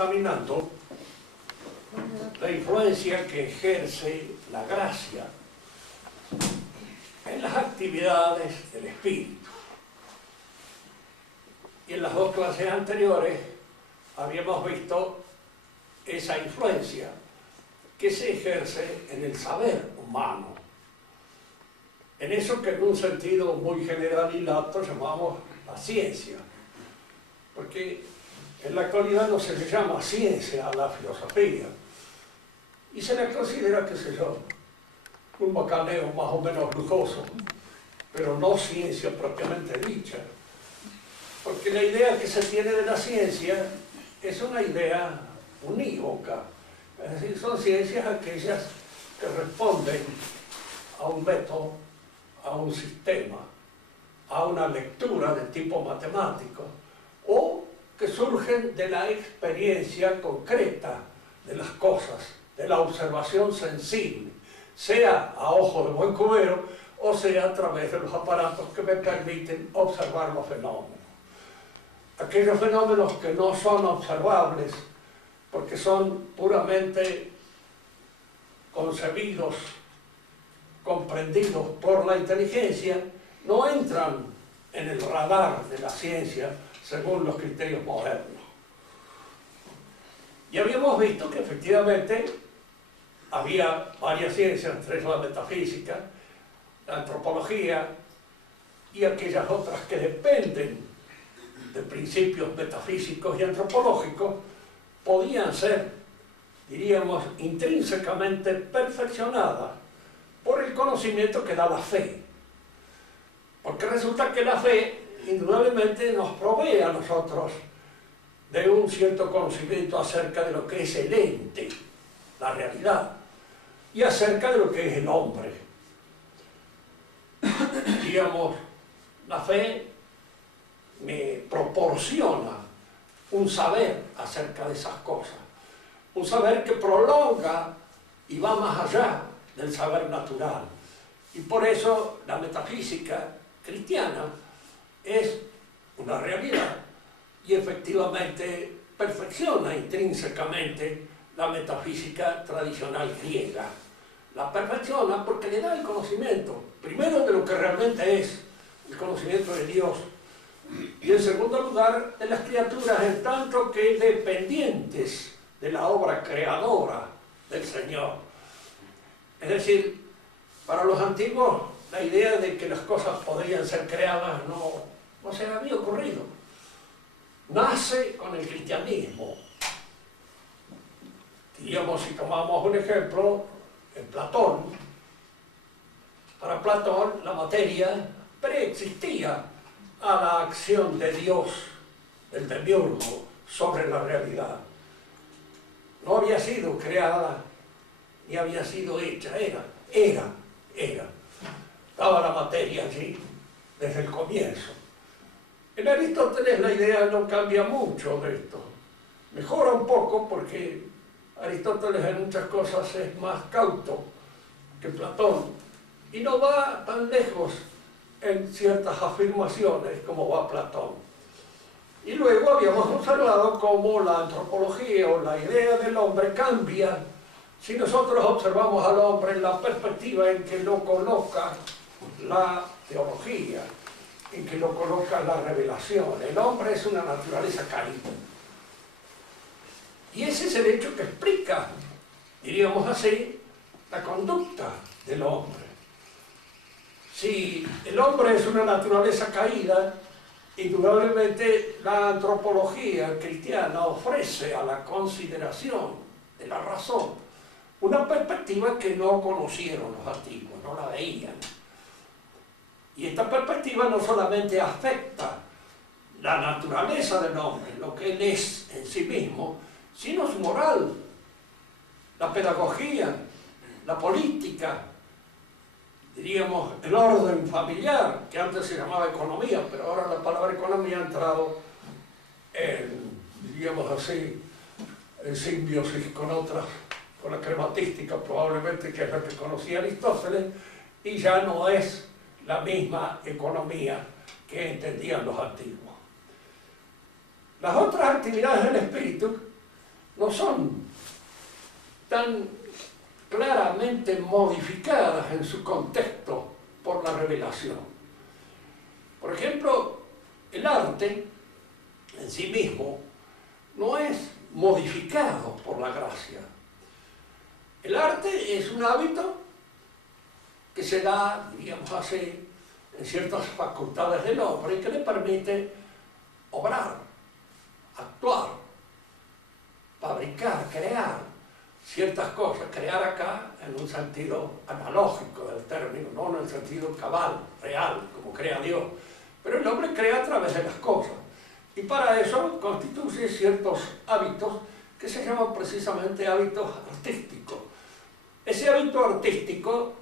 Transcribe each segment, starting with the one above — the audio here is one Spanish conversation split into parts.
examinando la influencia que ejerce la gracia en las actividades del espíritu. Y en las dos clases anteriores habíamos visto esa influencia que se ejerce en el saber humano, en eso que en un sentido muy general y lato llamamos la ciencia, porque en la actualidad no se le llama ciencia a la filosofía y se le considera, qué sé yo, un bacaneo más o menos lujoso, pero no ciencia propiamente dicha, porque la idea que se tiene de la ciencia es una idea unívoca, es decir, son ciencias aquellas que responden a un método, a un sistema, a una lectura de tipo matemático, o que surgen de la experiencia concreta de las cosas, de la observación sensible, sea a ojo de buen cubero, o sea a través de los aparatos que me permiten observar los fenómenos. Aquellos fenómenos que no son observables, porque son puramente concebidos, comprendidos por la inteligencia, no entran en el radar de la ciencia según los criterios modernos. Y habíamos visto que efectivamente había varias ciencias, entre ellas la metafísica, la antropología y aquellas otras que dependen de principios metafísicos y antropológicos, podían ser, diríamos, intrínsecamente perfeccionadas por el conocimiento que da la fe. Porque resulta que la fe, indudablemente, nos provee a nosotros de un cierto conocimiento acerca de lo que es el ente, la realidad, y acerca de lo que es el hombre. Digamos, la fe me proporciona un saber acerca de esas cosas, un saber que prolonga y va más allá del saber natural. Y por eso la metafísica cristiana es una realidad y efectivamente perfecciona intrínsecamente la metafísica tradicional griega. La perfecciona porque le da el conocimiento, primero de lo que realmente es el conocimiento de Dios, y en segundo lugar de las criaturas en tanto que dependientes de la obra creadora del Señor. Es decir, para los antiguos la idea de que las cosas podrían ser creadas no se había ocurrido. Nace con el cristianismo. Diríamos, si tomamos un ejemplo, en Platón, para Platón la materia preexistía a la acción de Dios, del demiurgo, sobre la realidad. No había sido creada, ni había sido hecha, era. Estaba la materia allí desde el comienzo. En Aristóteles la idea no cambia mucho de esto. Mejora un poco porque Aristóteles en muchas cosas es más cauto que Platón y no va tan lejos en ciertas afirmaciones como va Platón. Y luego habíamos observado cómo la antropología o la idea del hombre cambia si nosotros observamos al hombre en la perspectiva en que lo coloca la teología, en que lo coloca la revelación. El hombre es una naturaleza caída. Y ese es el hecho que explica, diríamos así, la conducta del hombre. Si el hombre es una naturaleza caída, indudablemente la antropología cristiana ofrece a la consideración de la razón una perspectiva que no conocieron los antiguos, no la veían. Y esta perspectiva no solamente afecta la naturaleza del hombre, lo que él es en sí mismo, sino su moral, la pedagogía, la política, diríamos el orden familiar, que antes se llamaba economía, pero ahora la palabra economía ha entrado en, diríamos así, en simbiosis con otras, con la crematística probablemente, que es la que conocía Aristóteles, y ya no es la misma economía que entendían los antiguos. Las otras actividades del espíritu no son tan claramente modificadas en su contexto por la revelación. Por ejemplo, el arte en sí mismo no es modificado por la gracia. El arte es un hábito que se da, diríamos así, en ciertas facultades del hombre y que le permite obrar, actuar, fabricar, crear ciertas cosas. Crear acá en un sentido analógico del término, no en el sentido cabal, real, como crea Dios. Pero el hombre crea a través de las cosas. Y para eso constituye ciertos hábitos que se llaman precisamente hábitos artísticos. Ese hábito artístico,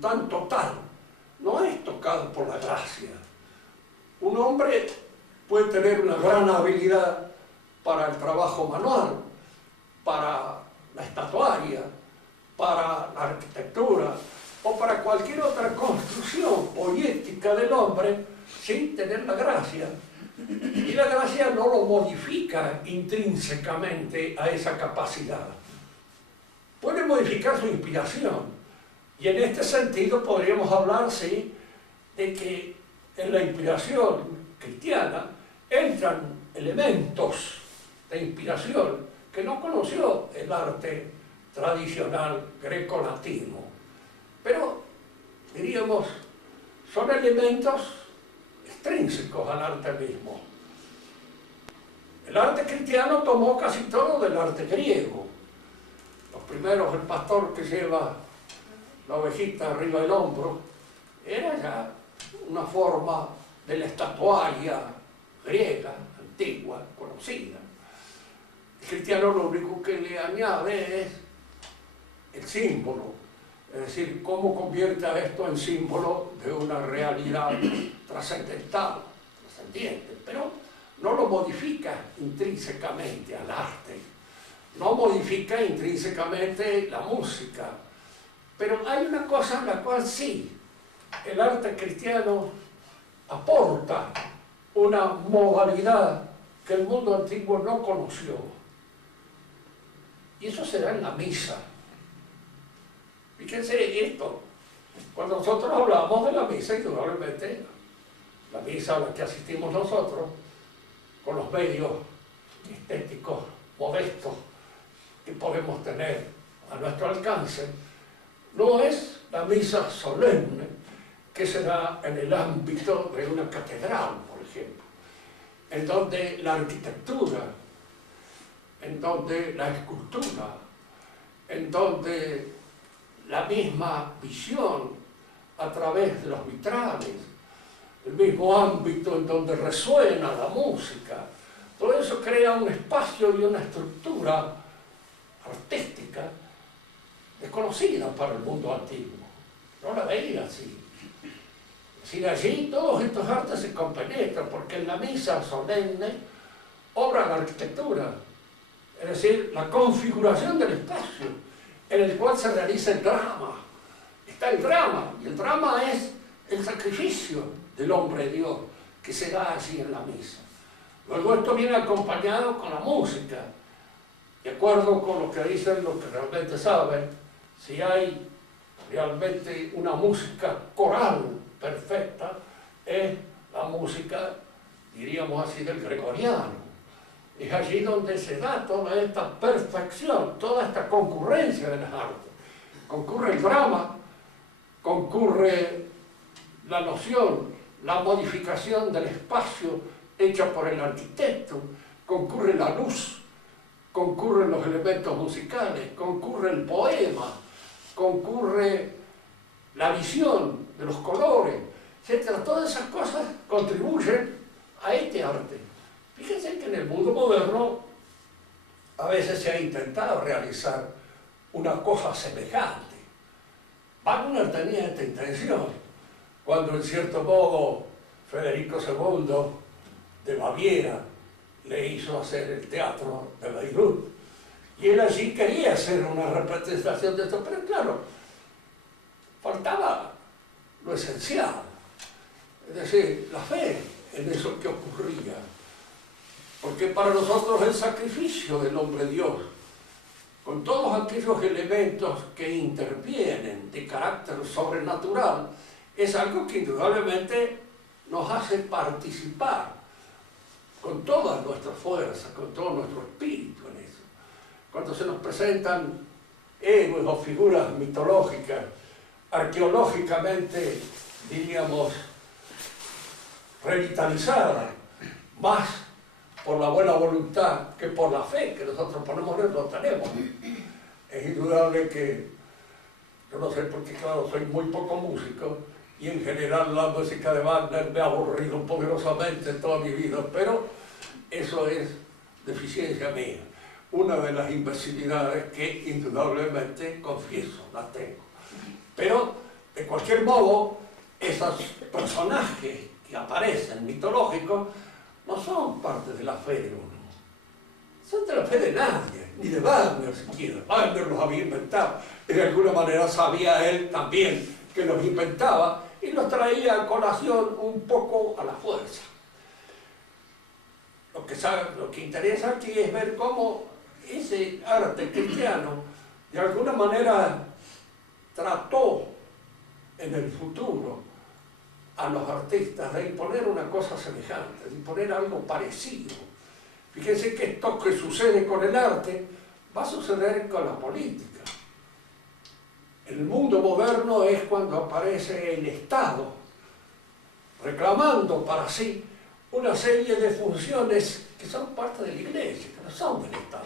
tan total, no es tocado por la gracia. Un hombre puede tener una gran habilidad para el trabajo manual, para la estatuaria, para la arquitectura o para cualquier otra construcción poética del hombre sin tener la gracia. Y la gracia no lo modifica intrínsecamente a esa capacidad. Puede modificar su inspiración. Y en este sentido podríamos hablar, sí, de que en la inspiración cristiana entran elementos de inspiración que no conoció el arte tradicional greco-latino. Pero, diríamos, son elementos extrínsecos al arte mismo. El arte cristiano tomó casi todo del arte griego. Los primeros, el pastor que lleva la ovejita arriba del hombro, era ya una forma de la estatuaria griega, antigua, conocida. El cristiano lo único que le añade es el símbolo, es decir, cómo convierte a esto en símbolo de una realidad trascendental, trascendiente, pero no lo modifica intrínsecamente al arte, no modifica intrínsecamente la música. Pero hay una cosa en la cual sí, el arte cristiano aporta una modalidad que el mundo antiguo no conoció. Y eso será en la misa. Fíjense esto, cuando nosotros hablamos de la misa, indudablemente, la misa a la que asistimos nosotros, con los medios estéticos modestos que podemos tener a nuestro alcance, no es la misa solemne que se da en el ámbito de una catedral, por ejemplo, en donde la arquitectura, en donde la escultura, en donde la misma visión a través de los vitrales, el mismo ámbito en donde resuena la música, todo eso crea un espacio y una estructura artística desconocida para el mundo antiguo. No la veía así. Es decir, allí todos estos artes se compenetran, porque en la misa solemne obra la arquitectura, es decir, la configuración del espacio en el cual se realiza el drama. Está el drama, y el drama es el sacrificio del hombre Dios que se da así en la misa. Luego esto viene acompañado con la música. De acuerdo con lo que dicen los que realmente saben, si hay realmente una música coral perfecta, es la música, diríamos así, del gregoriano. Es allí donde se da toda esta perfección, toda esta concurrencia de las artes. Concurre el drama, concurre la noción, la modificación del espacio hecha por el arquitecto, concurre la luz, concurren los elementos musicales, concurre el poema, concurre la visión de los colores, etc. Todas esas cosas contribuyen a este arte. Fíjense que en el mundo moderno a veces se ha intentado realizar una cosa semejante. Wagner tenía esta intención cuando, en cierto modo, Federico II de Baviera le hizo hacer el teatro de Bayreuth. Y él allí quería hacer una representación de esto, pero claro, faltaba lo esencial, es decir, la fe en eso que ocurría. Porque para nosotros el sacrificio del hombre Dios, con todos aquellos elementos que intervienen de carácter sobrenatural, es algo que indudablemente nos hace participar con toda nuestra fuerza, con todo nuestro espíritu en eso. Cuando se nos presentan héroes o figuras mitológicas, arqueológicamente, diríamos, revitalizadas, más por la buena voluntad que por la fe que nosotros ponemos en lo tenemos. Es indudable que, yo no sé por qué, claro, soy muy poco músico, y en general la música de Wagner me ha aburrido poderosamente toda mi vida, pero eso es deficiencia mía. Una de las imbecilidades que indudablemente confieso, las tengo. Pero, de cualquier modo, esos personajes que aparecen mitológicos no son parte de la fe de uno. Son de la fe de nadie, ni de Wagner siquiera. Wagner los había inventado. De alguna manera sabía él también que los inventaba y los traía a colación un poco a la fuerza. Lo que interesa aquí es ver cómo ese arte cristiano de alguna manera trató en el futuro a los artistas de imponer una cosa semejante, de imponer algo parecido. Fíjense que esto que sucede con el arte va a suceder con la política. El mundo moderno es cuando aparece el Estado reclamando para sí una serie de funciones que son parte de la Iglesia, que no son del Estado.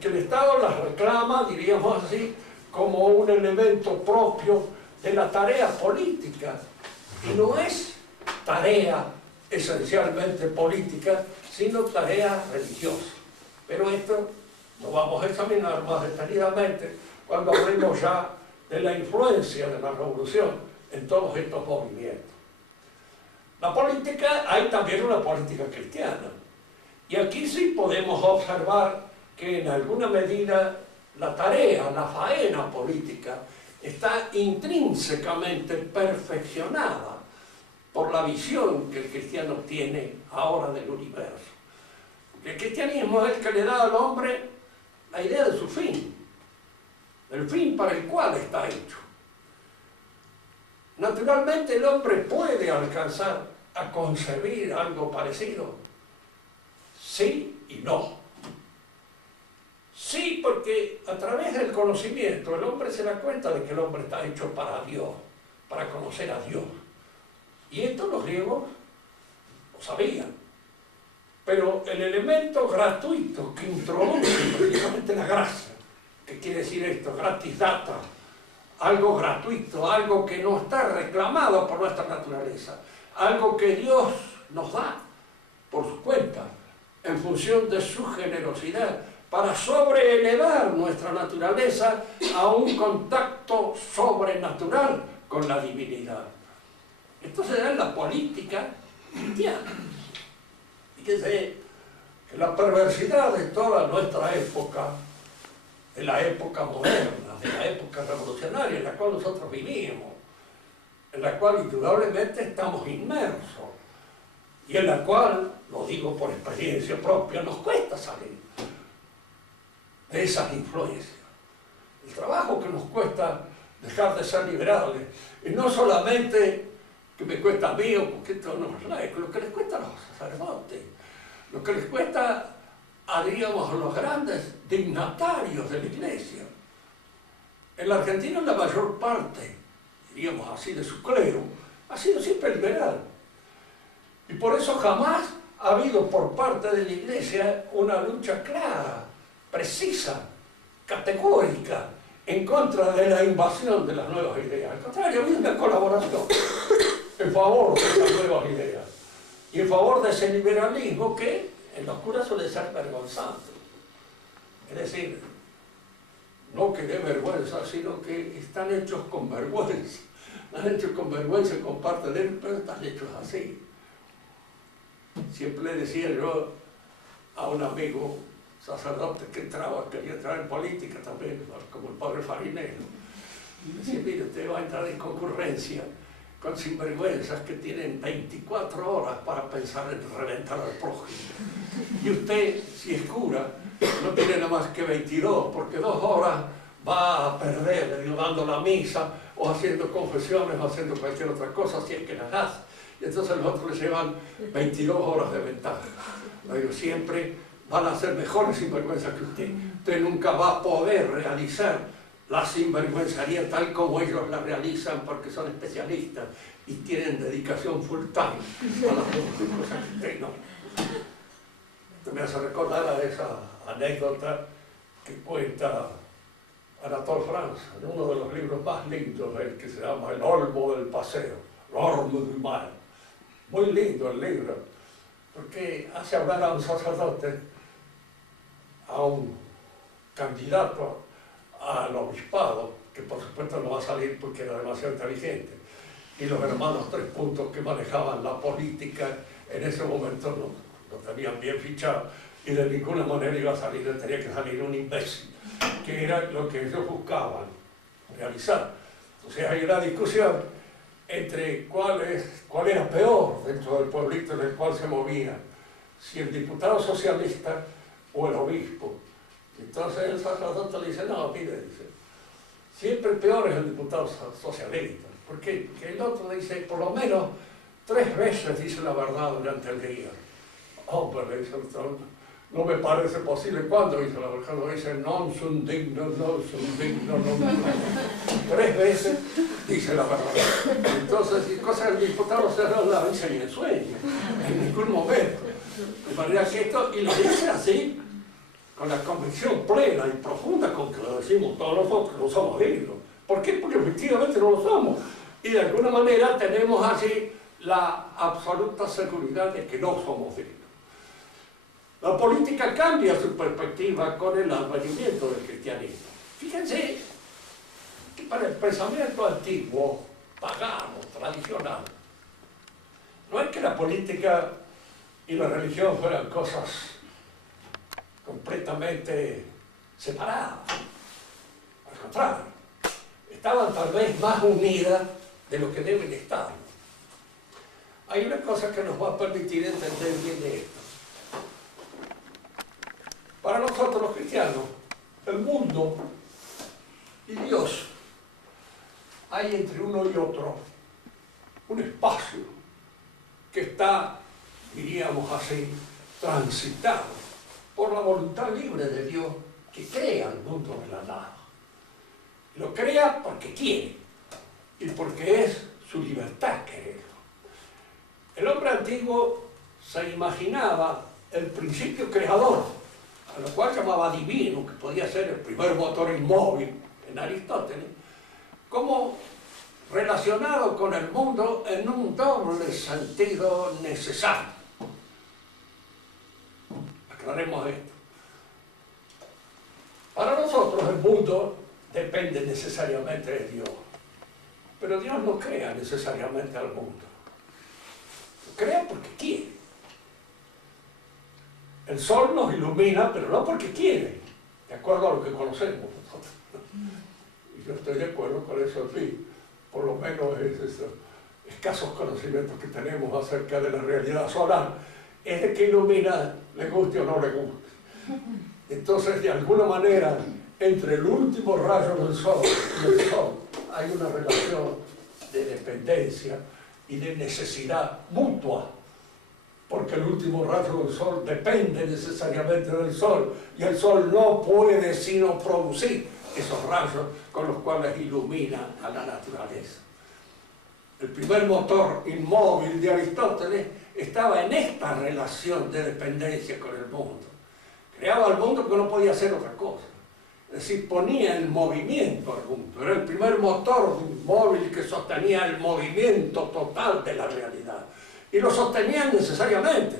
Que el Estado las reclama, diríamos así, como un elemento propio de la tarea política, y no es tarea esencialmente política, sino tarea religiosa. Pero esto lo vamos a examinar más detalladamente cuando hablemos ya de la influencia de la revolución en todos estos movimientos. La política, hay también una política cristiana, y aquí sí podemos observar que en alguna medida la tarea, la faena política está intrínsecamente perfeccionada por la visión que el cristiano tiene ahora del universo. El cristianismo es el que le da al hombre la idea de su fin, del fin para el cual está hecho. Naturalmente el hombre puede alcanzar a concebir algo parecido, sí y no. Sí, porque a través del conocimiento el hombre se da cuenta de que el hombre está hecho para Dios, para conocer a Dios. Y esto los griegos lo sabían. Pero el elemento gratuito que introduce precisamente la gracia, ¿qué quiere decir esto? Gratis data, algo gratuito, algo que no está reclamado por nuestra naturaleza, algo que Dios nos da por su cuenta, en función de su generosidad, para sobreelevar nuestra naturaleza a un contacto sobrenatural con la divinidad. Esto se da en la política cristiana. Fíjense que la perversidad de toda nuestra época, de la época moderna, de la época revolucionaria en la cual nosotros vivimos, en la cual indudablemente estamos inmersos, y en la cual, lo digo por experiencia propia, nos cuesta salir de esas influencias. El trabajo que nos cuesta dejar de ser liberales, y no solamente que me cuesta a mí o porque esto no es laico, lo que les cuesta a los sacerdotes, lo que les cuesta a, diríamos, a los grandes dignatarios de la Iglesia. En la Argentina la mayor parte, diríamos así, de su clero ha sido siempre liberal, y por eso jamás ha habido por parte de la Iglesia una lucha clara, precisa, categórica, en contra de la invasión de las nuevas ideas. Al contrario, ha habido una colaboración en favor de esas nuevas ideas y en favor de ese liberalismo que en la oscura suele ser vergonzante. Es decir, no que dé vergüenza, sino que están hechos con vergüenza. Están hechos con vergüenza y con parte de él, pero están hechos así. Siempre le decía yo a un amigo sacerdote que quería entrar en política también, como el padre Farinero. Decía, mire, usted va a entrar en concurrencia con sinvergüenzas que tienen 24 horas para pensar en reventar al prójimo. Y usted, si es cura, no tiene nada más que 22, porque 2 horas va a perder, dando la misa, o haciendo confesiones, o haciendo cualquier otra cosa, si es que las hace. Y entonces los otros le llevan 22 horas de ventaja. Ellos siempre van a ser mejores sinvergüenzas que usted. Usted nunca va a poder realizar la sinvergüenzaría tal como ellos la realizan, porque son especialistas y tienen dedicación full time a las cosas que usted no. Esto me hace recordar a esa anécdota que cuenta Anatole France, en uno de los libros más lindos de él, que se llama El Olmo del Paseo, L'Orme du Mal. Muy lindo el libro, porque hace hablar a un sacerdote, a un candidato al obispado, que por supuesto no va a salir porque era demasiado inteligente, y los hermanos Tres Puntos que manejaban la política en ese momento no tenían bien fichado, y de ninguna manera iba a salir, tenía que salir un imbécil, que era lo que ellos buscaban realizar. O sea, hay una discusión entre cuál era peor dentro del pueblito en el cual se movía, si el diputado socialista o el obispo. Entonces el sacerdote le dice, no, mire, dice, siempre peor es el diputado socialista, porque el otro dice, por lo menos 3 veces dice la verdad durante el día. Hombre, le dice, no me parece posible. ¿Cuándo dice la verdad? Cuando dice, non son digno, non son digno, non. 3 veces dice la verdad. Entonces, cosas del diputado socialista no la dice ni en sueño, en ningún momento. De manera que esto, y lo dice así, con la convicción plena y profunda con que lo decimos todos nosotros, no somos dignos. ¿Por qué? Porque efectivamente no lo somos. Y de alguna manera tenemos así la absoluta seguridad de que no somos dignos. La política cambia su perspectiva con el advenimiento del cristianismo. Fíjense que para el pensamiento antiguo, pagano, tradicional, no es que la política y la religión fueran cosas completamente separadas. Al contrario, estaban tal vez más unidas de lo que deben estar. Hay una cosa que nos va a permitir entender bien de esto. Para nosotros los cristianos, el mundo y Dios, hay entre uno y otro un espacio que está, diríamos así, transitado por la voluntad libre de Dios que crea el mundo de la nada. Lo crea porque quiere y porque es su libertad quererlo. El hombre antiguo se imaginaba el principio creador, a lo cual llamaba divino, que podía ser el primer motor inmóvil en Aristóteles, como relacionado con el mundo en un doble sentido necesario. Aclaremos esto. Para nosotros el mundo depende necesariamente de Dios, pero Dios no crea necesariamente al mundo. Lo crea porque quiere. El sol nos ilumina, pero no porque quiere, de acuerdo a lo que conocemos nosotros. Y yo estoy de acuerdo con eso, sí, por lo menos esos escasos conocimientos que tenemos acerca de la realidad solar, es de que ilumina, le guste o no le guste. Entonces, de alguna manera, entre el último rayo del sol y el sol, hay una relación de dependencia y de necesidad mutua, porque el último rayo del sol depende necesariamente del sol, y el sol no puede sino producir esos rayos con los cuales ilumina a la naturaleza. El primer motor inmóvil de Aristóteles estaba en esta relación de dependencia con el mundo. Creaba el mundo porque no podía hacer otra cosa. Es decir, ponía en movimiento al mundo. Era el primer motor inmóvil que sostenía el movimiento total de la realidad. Y lo sostenían necesariamente,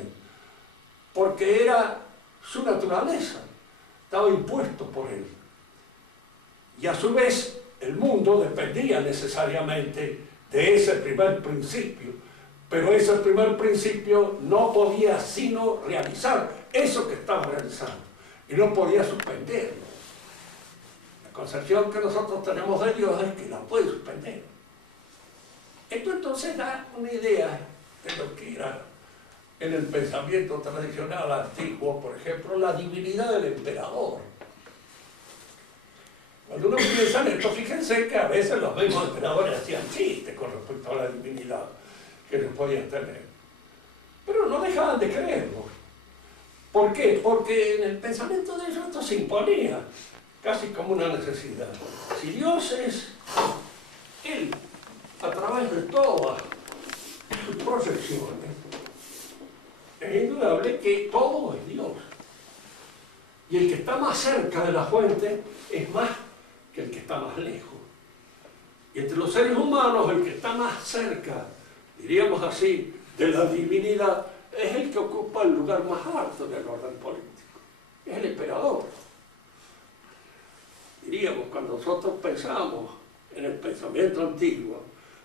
porque era su naturaleza, estaba impuesto por él. Y a su vez, el mundo dependía necesariamente de ese primer principio, pero ese primer principio no podía sino realizar eso que estaba realizando, y no podía suspenderlo. La concepción que nosotros tenemos de Dios es que la puede suspender. Esto entonces da una idea de lo que era en el pensamiento tradicional antiguo, por ejemplo, la divinidad del emperador. Cuando uno piensa en esto, fíjense que a veces los mismos emperadores hacían chistes con respecto a la divinidad que ellos podían tener. Pero no dejaban de creerlo. ¿Por qué? Porque en el pensamiento de ellos esto se imponía casi como una necesidad. Si Dios es Él, a través de todas sus proyecciones, es indudable que todo es Dios. Y el que está más cerca de la fuente es más que el que está más lejos. Y entre los seres humanos, el que está más cerca, diríamos así, de la divinidad, es el que ocupa el lugar más alto del orden político. Es el emperador. Diríamos, cuando nosotros pensamos en el pensamiento antiguo,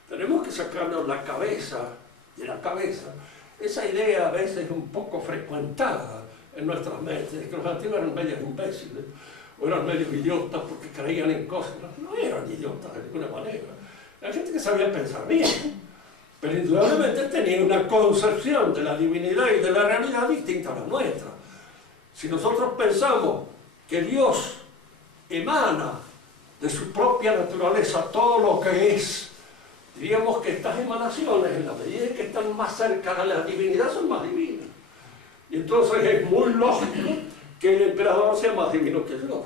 tenemos que sacarnos la cabeza de la cabeza esa idea a veces un poco frecuentada en nuestras mentes, de que los antiguos eran medios imbéciles, o eran medios idiotas porque creían en cosas. No eran idiotas de ninguna manera. Era gente que sabía pensar bien, pero indudablemente tenía una concepción de la divinidad y de la realidad distinta a la nuestra. Si nosotros pensamos que Dios emana de su propia naturaleza todo lo que es, diríamos que estas emanaciones, en la medida en que están más cerca de la divinidad, son más divinas. Y entonces es muy lógico que el emperador sea más divino que Dios.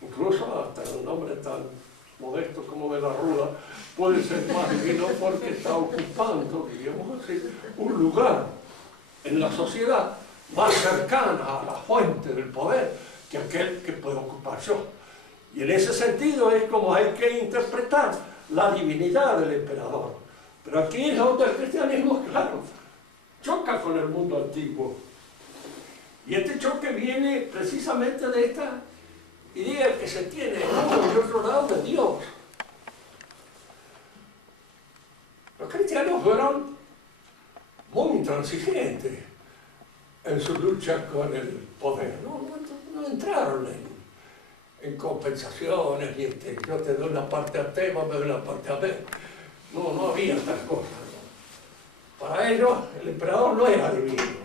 Incluso hasta un hombre tan modesto como de la Rúa puede ser más divino porque está ocupando, diríamos así, un lugar en la sociedad más cercana a la fuente del poder que aquel que puedo ocupar yo. Y en ese sentido es como hay que interpretar la divinidad del emperador. Pero aquí es donde el cristianismo, claro, choca con el mundo antiguo. Y este choque viene precisamente de esta idea que se tiene de uno y otro lado de Dios. Los cristianos fueron muy intransigentes en su lucha con el poder. No entraron en compensaciones, ni yo te doy la parte a T, vos me doy la parte a B. No había estas cosas. ¿No? Para ellos, el emperador no era divino.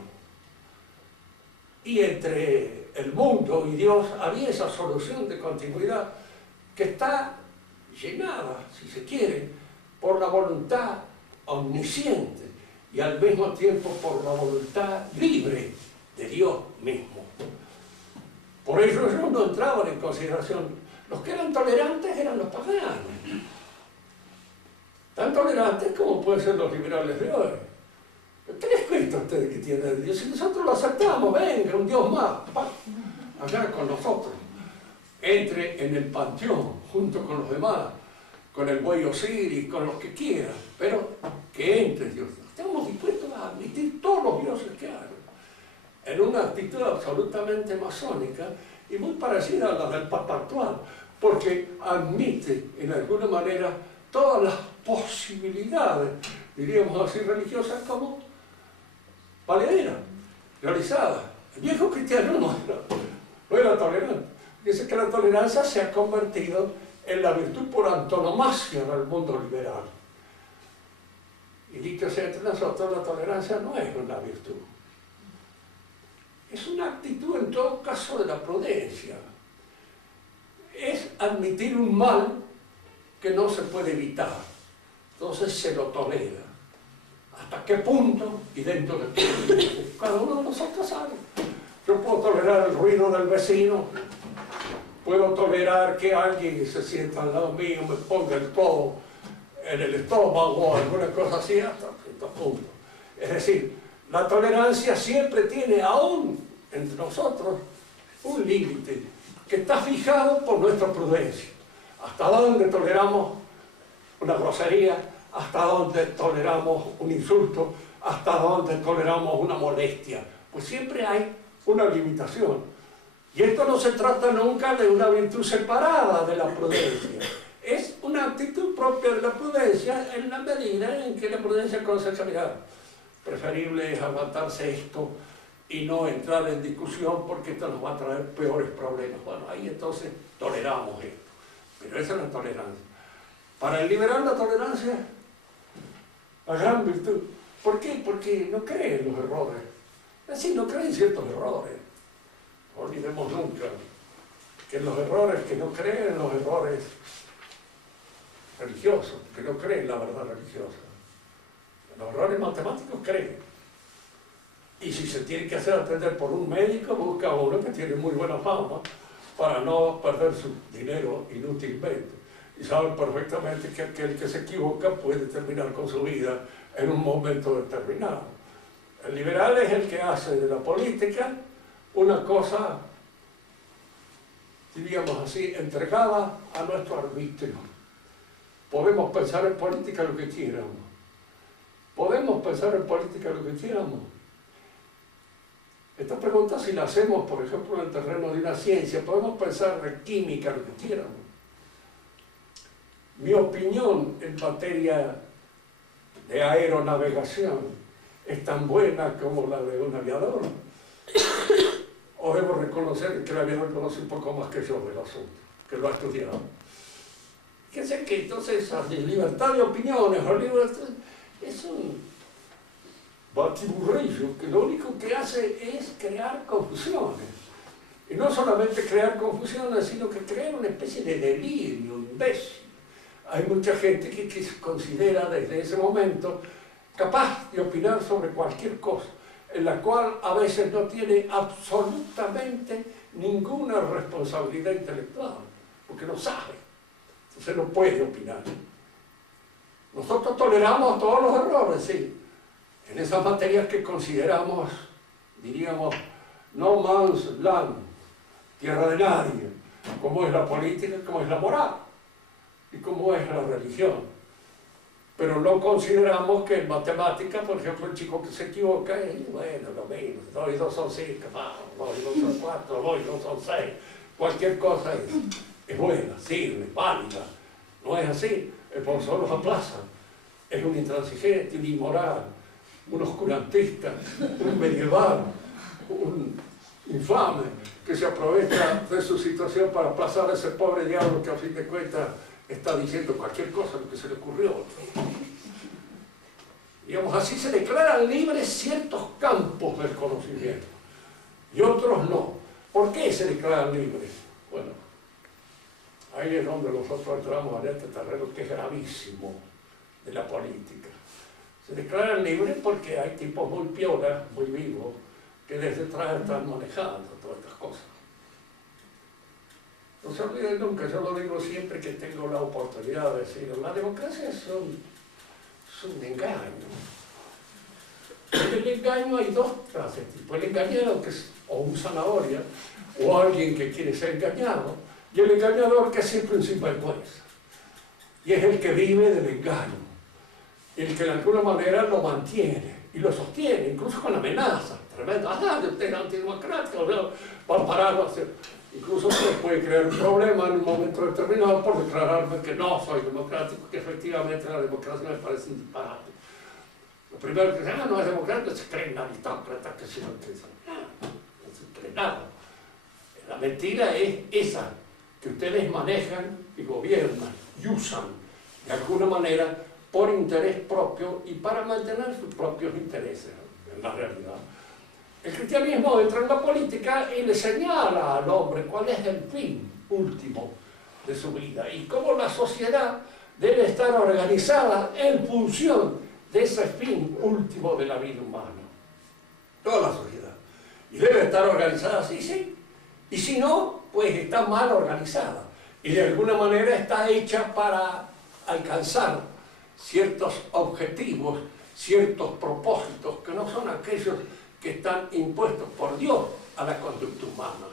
Y entre el mundo y Dios había esa solución de continuidad que está llenada, si se quiere, por la voluntad omnisciente y al mismo tiempo por la voluntad libre de Dios mismo. Por eso ellos no entraban en consideración. Los que eran tolerantes eran los paganos. Tan tolerantes como pueden ser los liberales de hoy. ¿Qué les cuesta a ustedes que tienen Dios? Si nosotros lo aceptamos, venga, un Dios más, allá con nosotros. Entre en el panteón, junto con los demás, con el buey Osiris, con los que quieran, pero que entre Dios. Estamos dispuestos a admitir todos los dioses que hay, en una actitud absolutamente masónica y muy parecida a la del Papa actual, porque admite, en alguna manera, todas las posibilidades, diríamos así, religiosas como valederas, realizadas. El viejo cristiano no era tolerante. Dice que la tolerancia se ha convertido en la virtud por antonomasia del mundo liberal. Y dicho sea entre nosotros, la tolerancia no es una virtud. Es una actitud en todo caso de la prudencia. Es admitir un mal que no se puede evitar. Entonces se lo tolera. ¿Hasta qué punto? Y dentro de qué. Cada uno de nosotros sabe. Yo puedo tolerar el ruido del vecino, puedo tolerar que alguien se sienta al lado mío, me ponga el codo en el estómago o alguna cosa así, hasta cierto punto. Es decir, la tolerancia siempre tiene, aún entre nosotros, un límite que está fijado por nuestra prudencia. ¿Hasta dónde toleramos una grosería? ¿Hasta dónde toleramos un insulto? ¿Hasta dónde toleramos una molestia? Pues siempre hay una limitación. Y esto no se trata nunca de una virtud separada de la prudencia. Es una actitud propia de la prudencia en la medida en que la prudencia aconseja, mirar, preferible es aguantarse esto y no entrar en discusión porque esto nos va a traer peores problemas. Bueno, ahí entonces toleramos esto. Pero esa es la tolerancia. Para el liberal la tolerancia, la gran virtud. ¿Por qué? Porque no cree en los errores. Es decir, no cree en ciertos errores. No olvidemos nunca que los errores, que no creen en los errores religiosos, que no creen en la verdad religiosa. Los errores matemáticos creen. Y si se tiene que hacer atender por un médico, busca uno que tiene muy buena fama para no perder su dinero inútilmente. Y saben perfectamente que aquel que se equivoca puede terminar con su vida en un momento determinado. El liberal es el que hace de la política una cosa, diríamos así, entregada a nuestro arbitrio. Podemos pensar en política lo que quieramos. Podemos pensar en política lo que quieramos. Esta pregunta, si la hacemos, por ejemplo, en el terreno de una ciencia, podemos pensar en química lo que quieramos. Mi opinión en materia de aeronavegación es tan buena como la de un aviador. O debo reconocer que el aviador conoce un poco más que yo del asunto, que lo ha estudiado. Fíjense que entonces la libertad de opiniones o libertad es un batiburrillo que lo único que hace es crear confusiones. Y no solamente crear confusiones, sino que crear una especie de delirio imbécil. Hay mucha gente que se considera desde ese momento capaz de opinar sobre cualquier cosa, en la cual a veces no tiene absolutamente ninguna responsabilidad intelectual, porque no sabe, entonces no puede opinar. Nosotros toleramos todos los errores, sí, en esas materias que consideramos, diríamos, no man's land, tierra de nadie, como es la política, como es la moral y como es la religión. Pero no consideramos que en matemática, por ejemplo, el chico que se equivoca es, bueno, lo mismo, 2 y 2 son 5, 2 y 2 son 4, 2 y 2 son 6, cualquier cosa es buena, sirve, válida. No es así, el profesor los aplaza, es un intransigente, un inmoral, un oscurantista, un medieval, un infame, que se aprovecha de su situación para aplazar a ese pobre diablo que a fin de cuentas está diciendo cualquier cosa, lo que se le ocurrió. Digamos, así se declaran libres ciertos campos del conocimiento y otros no. ¿Por qué se declaran libres? Bueno, ahí es donde nosotros entramos en este terreno que es gravísimo de la política. Se declaran libres porque hay tipos muy piolas, muy vivos, que desde atrás están manejando todas estas cosas. No se olviden nunca, yo lo digo siempre que tengo la oportunidad de decirlo, la democracia es un engaño. En el engaño hay dos clases, tipo el engañado, que es o un zanahoria, o alguien que quiere ser engañado, y el engañador, que es siempre un sinvergüenza. Y es el que vive del engaño, el que de alguna manera lo mantiene, y lo sostiene, incluso con amenazas tremendas. Usted es antidemocrático, va a pararlo a hacer. Incluso se puede crear un problema en un momento determinado por declararme que no soy democrático, que efectivamente la democracia me parece un disparate. Lo primero que dicen, no es democrático, se creen aristócratas, que si no, que no se cree nada. La mentira es esa, que ustedes manejan y gobiernan y usan de alguna manera por interés propio y para mantener sus propios intereses en la realidad. El cristianismo entra en la política y le señala al hombre cuál es el fin último de su vida y cómo la sociedad debe estar organizada en función de ese fin último de la vida humana. Toda la sociedad. Y debe estar organizada así, sí. Y si no, pues está mal organizada. Y de alguna manera está hecha para alcanzar ciertos objetivos, ciertos propósitos que no son aquellos que están impuestos por Dios a la conducta humana.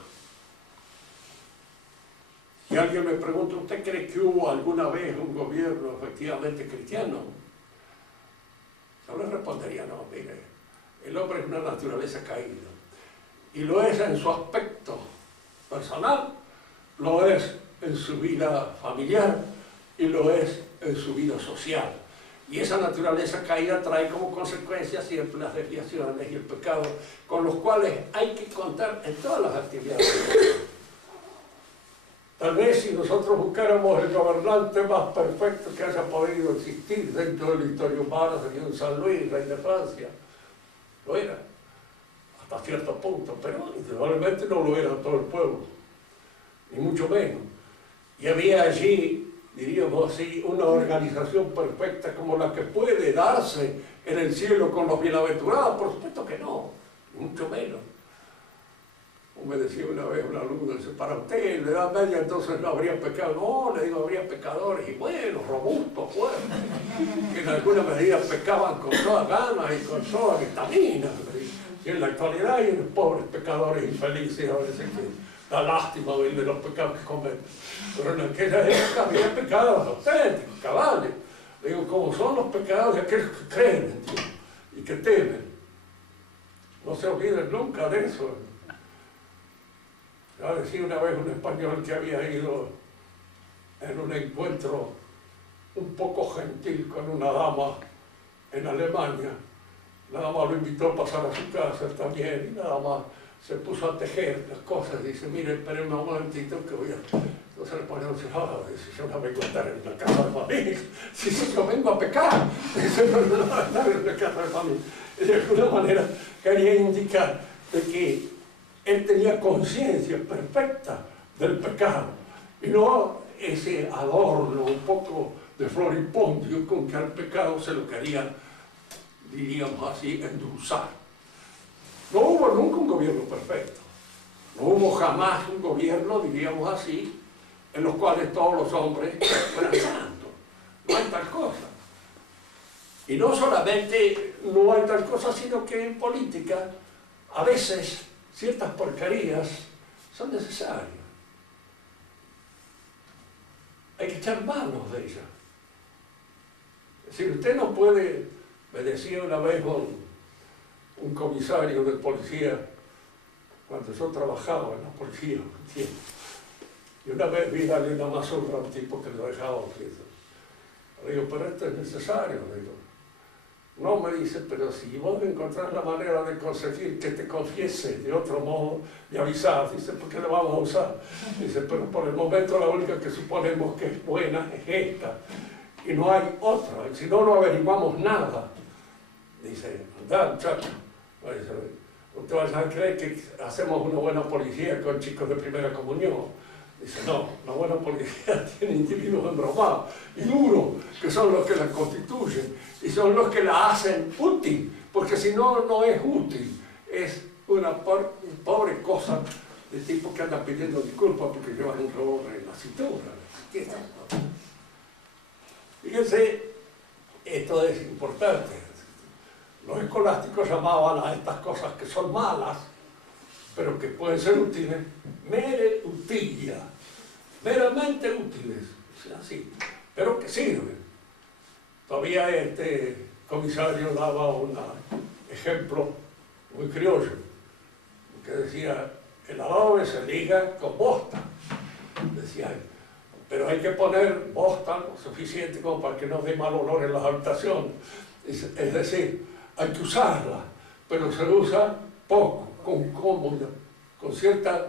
Si alguien me pregunta, ¿usted cree que hubo alguna vez un gobierno efectivamente cristiano? Yo le respondería, no, mire, el hombre es una naturaleza caída. Y lo es en su aspecto personal, lo es en su vida familiar y lo es en su vida social. Y esa naturaleza caída trae como consecuencia siempre las desviaciones y el pecado, con los cuales hay que contar en todas las actividades. Tal vez si nosotros buscáramos el gobernante más perfecto que haya podido existir dentro de la historia humana, sería un San Luis, rey de Francia. Lo era, hasta cierto punto, pero indudablemente no lo era todo el pueblo, ni mucho menos. Y había allí, diríamos así, una organización perfecta como la que puede darse en el cielo con los bienaventurados. Por supuesto que no, ni mucho menos. Como me decía una vez un alumno, dice, para usted en la Edad Media entonces no habría pecado. No, le digo, habría pecadores y buenos, robustos, fuertes, que en alguna medida pecaban con toda gana y con toda vitamina. Y en la actualidad hay unos pobres pecadores infelices, a veces que da lástima ver de los pecados que cometen. Pero en aquella época había pecados auténticos, cabales. Le digo, como son los pecados de aquellos que creen, tío, y que temen. No se olviden nunca de eso. Ya decía una vez un español que había ido en un encuentro un poco gentil con una dama en Alemania. La dama lo invitó a pasar a su casa también, y la dama se puso a tejer las cosas. Dice, mire, espérenme un momentito que voy a... Entonces el español dice, dice, yo no vengo a estar en la casa de familia, si yo vengo a pecar. Dice, no vengo a estar en la casa de familia. Y de alguna manera quería indicar de que él tenía conciencia perfecta del pecado, y no ese adorno un poco de floripondio con que al pecado se lo quería, diríamos así, endulzar. No hubo nunca un gobierno perfecto, no hubo jamás un gobierno, diríamos así, en los cuales todos los hombres fueran santos. No hay tal cosa. Y no solamente no hay tal cosa, sino que en política a veces ciertas porquerías son necesarias. Hay que echar manos de ellas. Es decir, usted no puede, me decía una vez un comisario de policía, cuando yo trabajaba en la policía, y una vez vi darle una mazurra a un tipo que lo dejaba quieto. Le digo, pero esto es necesario, le digo. No, me dice, pero si vos encontrás la manera de conseguir que te confiese de otro modo, me avisás. Dice, ¿por qué lo vamos a usar? Dice, pero por el momento la única que suponemos que es buena es esta. Y no hay otra. Y si no, no averiguamos nada. Dice, anda, muchacho. Dice, usted va a creer que hacemos una buena policía con chicos de primera comunión. Dice, no, la buena policía tiene individuos embromados y duros, que son los que la constituyen y son los que la hacen útil, porque si no, no es útil. Es una pobre cosa de tipo que anda pidiendo disculpas porque llevan un revólver en la cintura. Fíjense, esto es importante. Los escolásticos llamaban a estas cosas que son malas, pero que pueden ser útiles, mere utilia, meramente útiles, así, pero que sirven. Todavía este comisario daba un ejemplo muy criollo, que decía, el adobe se liga con bosta, decía él, pero hay que poner bosta lo suficiente como para que no dé mal olor en las habitaciones, es decir, hay que usarla, pero se usa poco, con cierta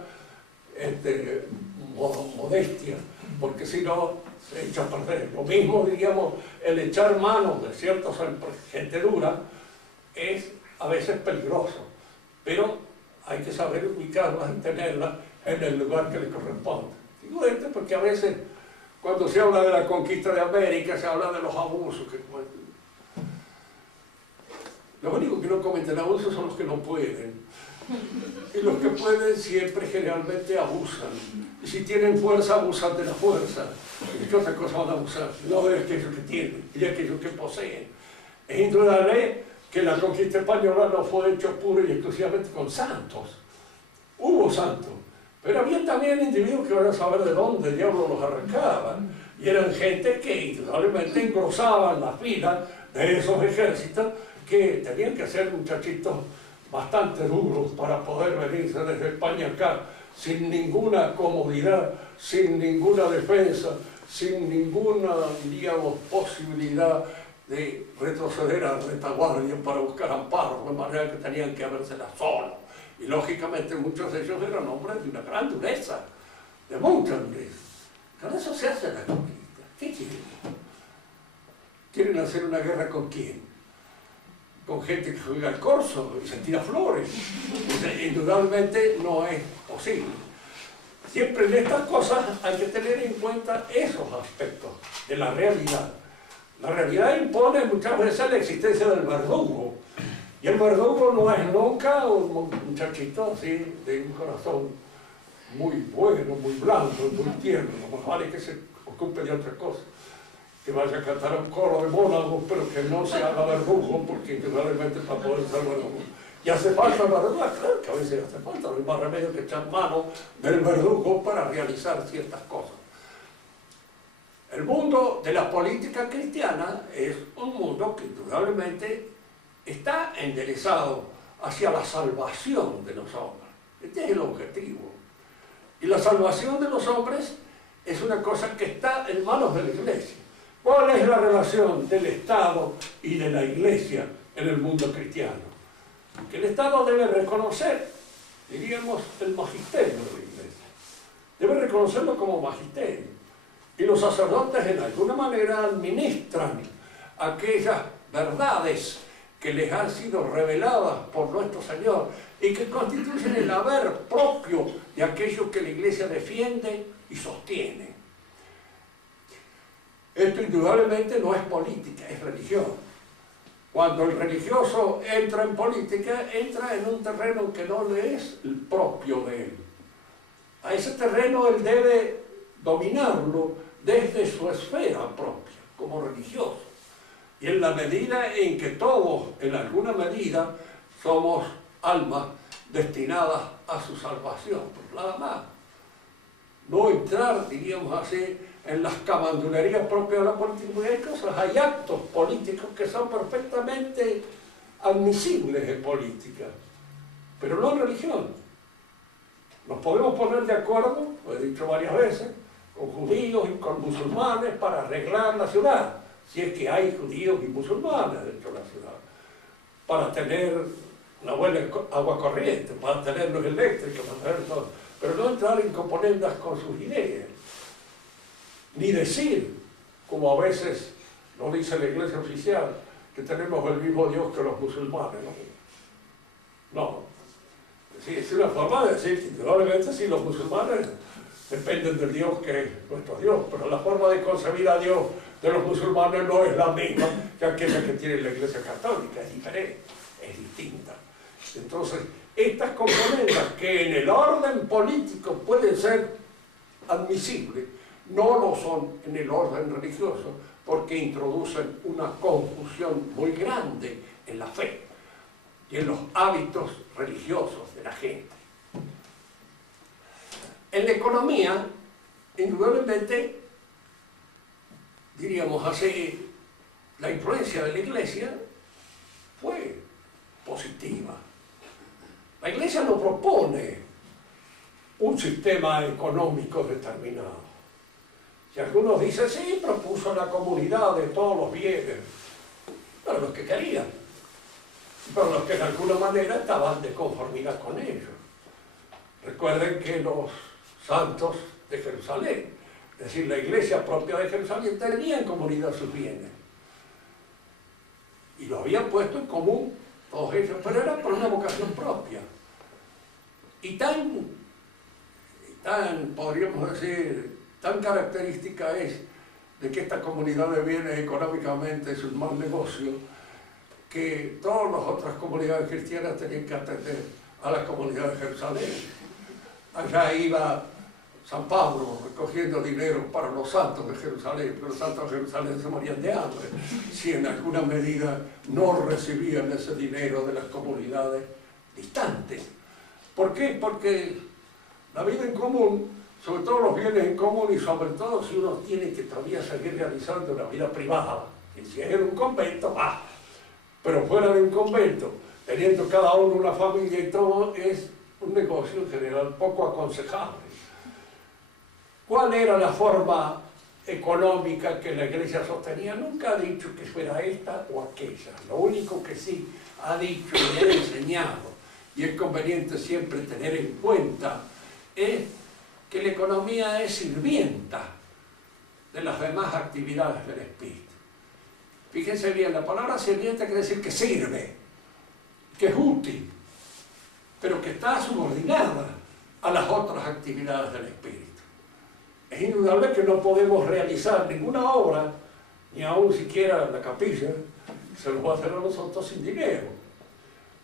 modestia, porque si no se echa a perder. Lo mismo, diríamos, el echar mano de cierta gente dura es a veces peligroso, pero hay que saber ubicarlas y tenerlas en el lugar que le corresponde. Digo esto porque a veces cuando se habla de la conquista de América se habla de los abusos que cometen. Los únicos que no cometen abusos son los que no pueden. Y los que pueden siempre generalmente abusan. Y si tienen fuerza, abusan de la fuerza. ¿Y qué otra cosa van a abusar? No de aquellos que tienen y de aquellos que poseen. Es indudable que la conquista española no fue hecha pura y exclusivamente con santos. Hubo santos, pero había también individuos que van a saber de dónde el diablo los arrancaban. Y eran gente que indudablemente engrosaban la fila de esos ejércitos que tenían que ser muchachitos bastante duros para poder venirse desde España acá sin ninguna comodidad, sin ninguna defensa, sin ninguna, digamos, posibilidad de retroceder a la retaguardia para buscar amparo, de manera que tenían que habérsela solos. Y lógicamente muchos de ellos eran hombres de una gran dureza, de mucha dureza. Con eso se hace la conquista. ¿Qué quieren? ¿Quieren hacer una guerra con quién? Con gente que juega al corso y se tira flores. O sea, indudablemente no es posible. Siempre en estas cosas hay que tener en cuenta esos aspectos de la realidad. La realidad impone muchas veces la existencia del verdugo. Y el verdugo no es nunca un muchachito así de un corazón muy bueno, muy blanco, muy tierno. Más vale que se ocupe de otra cosa. Que vaya a cantar un coro de monólogos, pero que no se haga verdugo, porque indudablemente para poder ser verdugo. Y hace falta verdad, claro que a veces hace falta, no hay más remedio que echar mano del verdugo para realizar ciertas cosas. El mundo de la política cristiana es un mundo que indudablemente está enderezado hacia la salvación de los hombres. Este es el objetivo. Y la salvación de los hombres es una cosa que está en manos de la Iglesia. ¿Cuál es la relación del Estado y de la Iglesia en el mundo cristiano? Que el Estado debe reconocer, diríamos, el magisterio de la Iglesia. Debe reconocerlo como magisterio. Y los sacerdotes en alguna manera administran aquellas verdades que les han sido reveladas por nuestro Señor y que constituyen el haber propio de aquello que la Iglesia defiende y sostiene. Esto indudablemente no es política, es religión. Cuando el religioso entra en política, entra en un terreno que no le es el propio de él. A ese terreno él debe dominarlo desde su esfera propia, como religioso. Y en la medida en que todos, en alguna medida, somos almas destinadas a su salvación, pues nada más. No entrar, diríamos así, en las camandulerías propias de la política, porque hay cosas, hay actos políticos que son perfectamente admisibles en política, pero no en religión. Nos podemos poner de acuerdo, lo he dicho varias veces, con judíos y con musulmanes para arreglar la ciudad, si es que hay judíos y musulmanes dentro de la ciudad, para tener una buena agua corriente, para tener luz eléctrica, para tener todo, pero no entrar en componendas con sus ideas, ni decir, como a veces lo dice la Iglesia oficial, que tenemos el mismo Dios que los musulmanes, ¿no? No. Sí, es una forma de decir que indudablemente sí, los musulmanes dependen del Dios que es nuestro Dios, pero la forma de concebir a Dios de los musulmanes no es la misma que aquella que tiene la Iglesia Católica, es diferente, es distinta. Entonces, estas componendas que en el orden político pueden ser admisibles, no lo son en el orden religioso, porque introducen una confusión muy grande en la fe y en los hábitos religiosos de la gente. En la economía, indudablemente, diríamos así, la influencia de la Iglesia fue positiva. La Iglesia no propone un sistema económico determinado. Si algunos dicen, sí, propuso la comunidad de todos los bienes, pero los que querían, pero los que de alguna manera estaban de conformidad con ellos. Recuerden que los santos de Jerusalén, es decir, la iglesia propia de Jerusalén, tenía en comunidad sus bienes. Y lo habían puesto en común todos ellos, pero era por una vocación propia. Y tan, podríamos decir, tan característica es de que esta comunidad de bienes económicamente es un mal negocio, que todas las otras comunidades cristianas tenían que atender a la comunidad de Jerusalén. Allá iba San Pablo recogiendo dinero para los santos de Jerusalén, pero los santos de Jerusalén se morían de hambre si en alguna medida no recibían ese dinero de las comunidades distantes. ¿Por qué? Porque la vida en común, sobre todo los bienes en común y sobre todo si uno tiene que todavía seguir realizando una vida privada, y si es en un convento, va, pero fuera de un convento, teniendo cada uno una familia y todo, es un negocio en general poco aconsejable. ¿Cuál era la forma económica que la Iglesia sostenía? Nunca ha dicho que fuera esta o aquella. Lo único que sí ha dicho y ha enseñado, y es conveniente siempre tener en cuenta, es que la economía es sirvienta de las demás actividades del espíritu. Fíjense bien, la palabra sirviente quiere decir que sirve, que es útil, pero que está subordinada a las otras actividades del espíritu. Es indudable que no podemos realizar ninguna obra, ni aún siquiera la capilla, se lo va a hacer a nosotros sin dinero,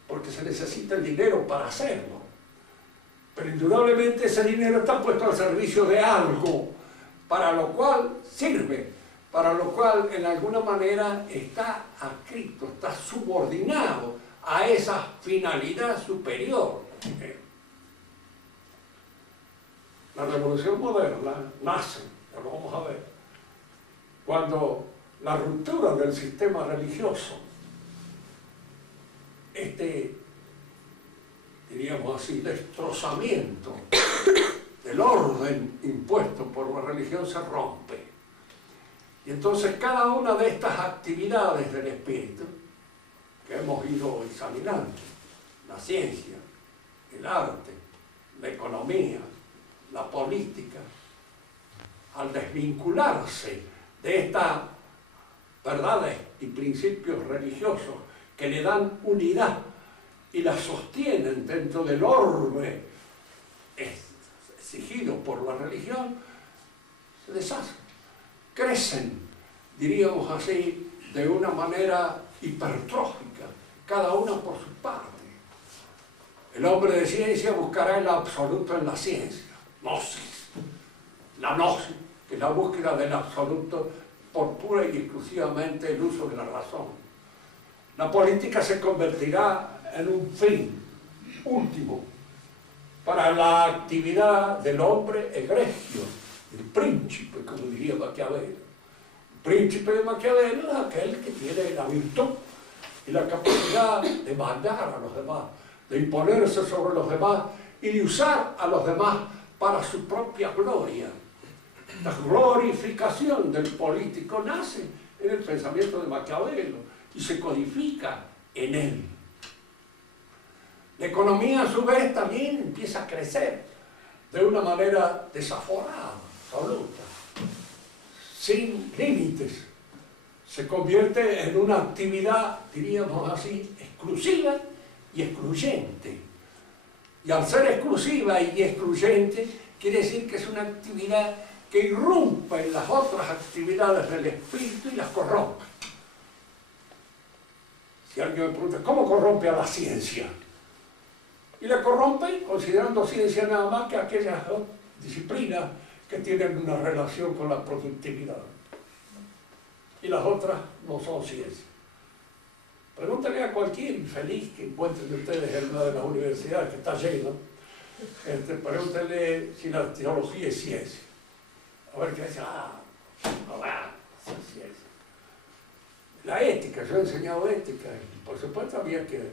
porque se necesita el dinero para hacerlo. Pero indudablemente ese dinero está puesto al servicio de algo, para lo cual sirve, para lo cual en alguna manera está adscrito, está subordinado a esa finalidad superior. La revolución moderna nace, ya lo vamos a ver, cuando la ruptura del sistema religioso, diríamos así, destrozamiento del orden impuesto por la religión se rompe. Y entonces cada una de estas actividades del espíritu que hemos ido examinando, la ciencia, el arte, la economía, la política, al desvincularse de estas verdades y principios religiosos que le dan unidad y la sostienen dentro del orbe exigido por la religión, se deshacen, crecen, diríamos así, de una manera hipertrófica, cada una por su parte. El hombre de ciencia buscará el absoluto en la ciencia, gnosis, la gnosis, que es la búsqueda del absoluto por pura y exclusivamente el uso de la razón. La política se convertirá en un fin último para la actividad del hombre egregio, el príncipe, como diría Maquiavelo. El príncipe de Maquiavelo es aquel que tiene la virtud y la capacidad de mandar a los demás, de imponerse sobre los demás y de usar a los demás para su propia gloria. La glorificación del político nace en el pensamiento de Maquiavelo y se codifica en él. La economía, a su vez, también empieza a crecer de una manera desaforada, absoluta, sin límites. Se convierte en una actividad, diríamos así, exclusiva y excluyente. Y al ser exclusiva y excluyente, quiere decir que es una actividad que irrumpe en las otras actividades del espíritu y las corrompe. Si alguien me pregunta, ¿cómo corrompe a la ciencia? Y la corrompe considerando ciencia nada más que aquellas disciplinas que tienen una relación con la productividad. Y las otras no son ciencia. Pregúntale a cualquier infeliz que encuentren ustedes en una de las universidades que está lleno, pregúntale si la teología es ciencia. A ver qué dice, es ciencia. La ética, yo he enseñado ética, y por supuesto había que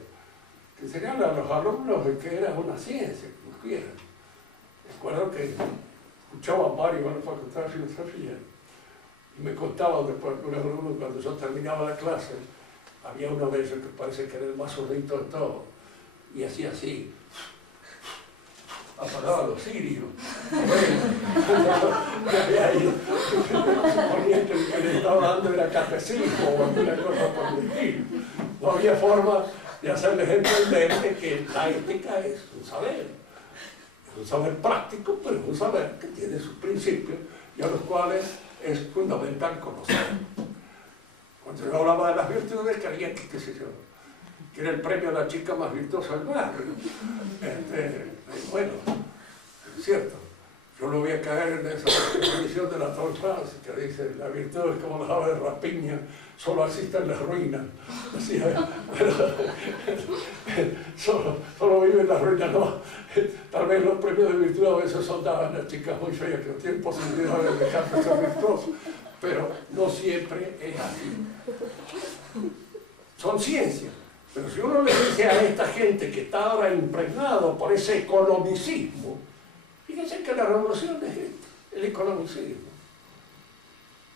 enseñarle a los alumnos de que era una ciencia, como quieran. Recuerdo que escuchaba a varios en la Facultad de Filosofía, y me contaban después con los alumnos cuando yo terminaba la clase, había uno de ellos que parece que era el más sordito de todos, y hacía así, apagaba los cirios. Suponía que el que le estaba dando era catecismo o alguna cosa por el estilo. No había forma de hacerles entender que la ética es un saber práctico, pero es un saber que tiene sus principios y a los cuales es fundamental conocer. Cuando yo hablaba de las virtudes, creía que, qué sé yo, que era el premio a la chica más virtuosa del barrio. Bueno, es cierto, yo no voy a caer en esa definición de la Torre France, que dice, la virtud es como las aves de rapiña, solo existen las ruinas. Así, solo viven las ruinas, no. Tal vez los premios de virtud a veces son dados a las chicas muy feas que no tienen posibilidad de dejar de ser virtuosos, pero no siempre es así. Son ciencias. Pero si uno le dice a esta gente que está ahora impregnado por ese economicismo, fíjense que la revolución es esto, el economicismo.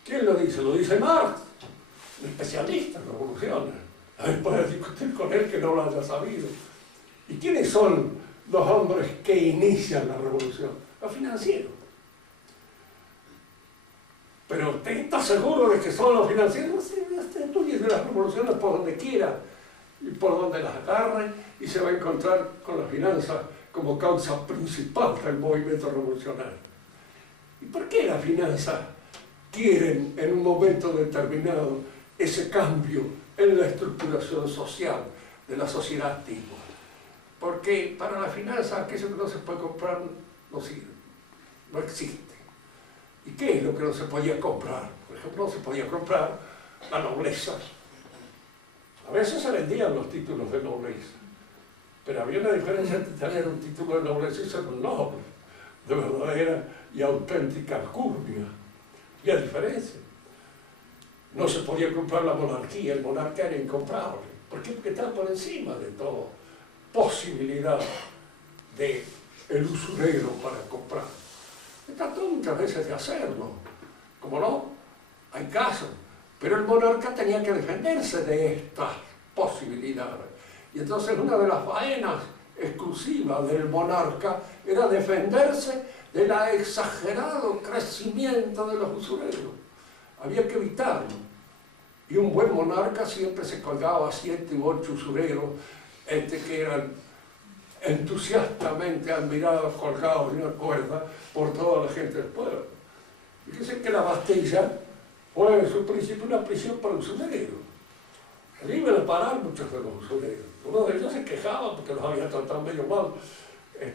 ¿Quién lo dice? Lo dice Marx, un especialista en revoluciones. A ver, puede discutir con él que no lo haya sabido. ¿Y quiénes son los hombres que inician la revolución? Los financieros. Pero ¿usted está seguro de que son los financieros? Sí, usted estudie de las revoluciones por donde quiera y por donde las agarre y se va a encontrar con la finanza como causa principal del movimiento revolucionario. ¿Y por qué las finanzas quieren en un momento determinado ese cambio en la estructuración social de la sociedad antigua? Porque para la finanza aquello que no se puede comprar no sirve, no existe. ¿Y qué es lo que no se podía comprar? Por ejemplo, no se podía comprar la nobleza. A veces se vendían los títulos de nobleza, pero había una diferencia entre tener un título de nobleza y ser un noble, de verdadera y auténtica alcurnia. Había diferencia. No se podía comprar la monarquía, el monarca era incomprable. ¿Por qué? Porque estaba por encima de toda posibilidad de el usurero para comprar. Se trató muchas veces de hacerlo, como no, hay casos, pero el monarca tenía que defenderse de estas posibilidades. Y entonces una de las faenas exclusivas del monarca era defenderse del exagerado crecimiento de los usureros. Había que evitarlo. Y un buen monarca siempre se colgaba a 7 u 8 usureros que eran entusiastamente admirados, colgados de una cuerda por toda la gente del pueblo. Fíjense que la Bastilla fue en su principio una prisión para usureros. Allí iban a parar muchos de los usureros. Uno de ellos se quejaba porque los había tratado medio mal,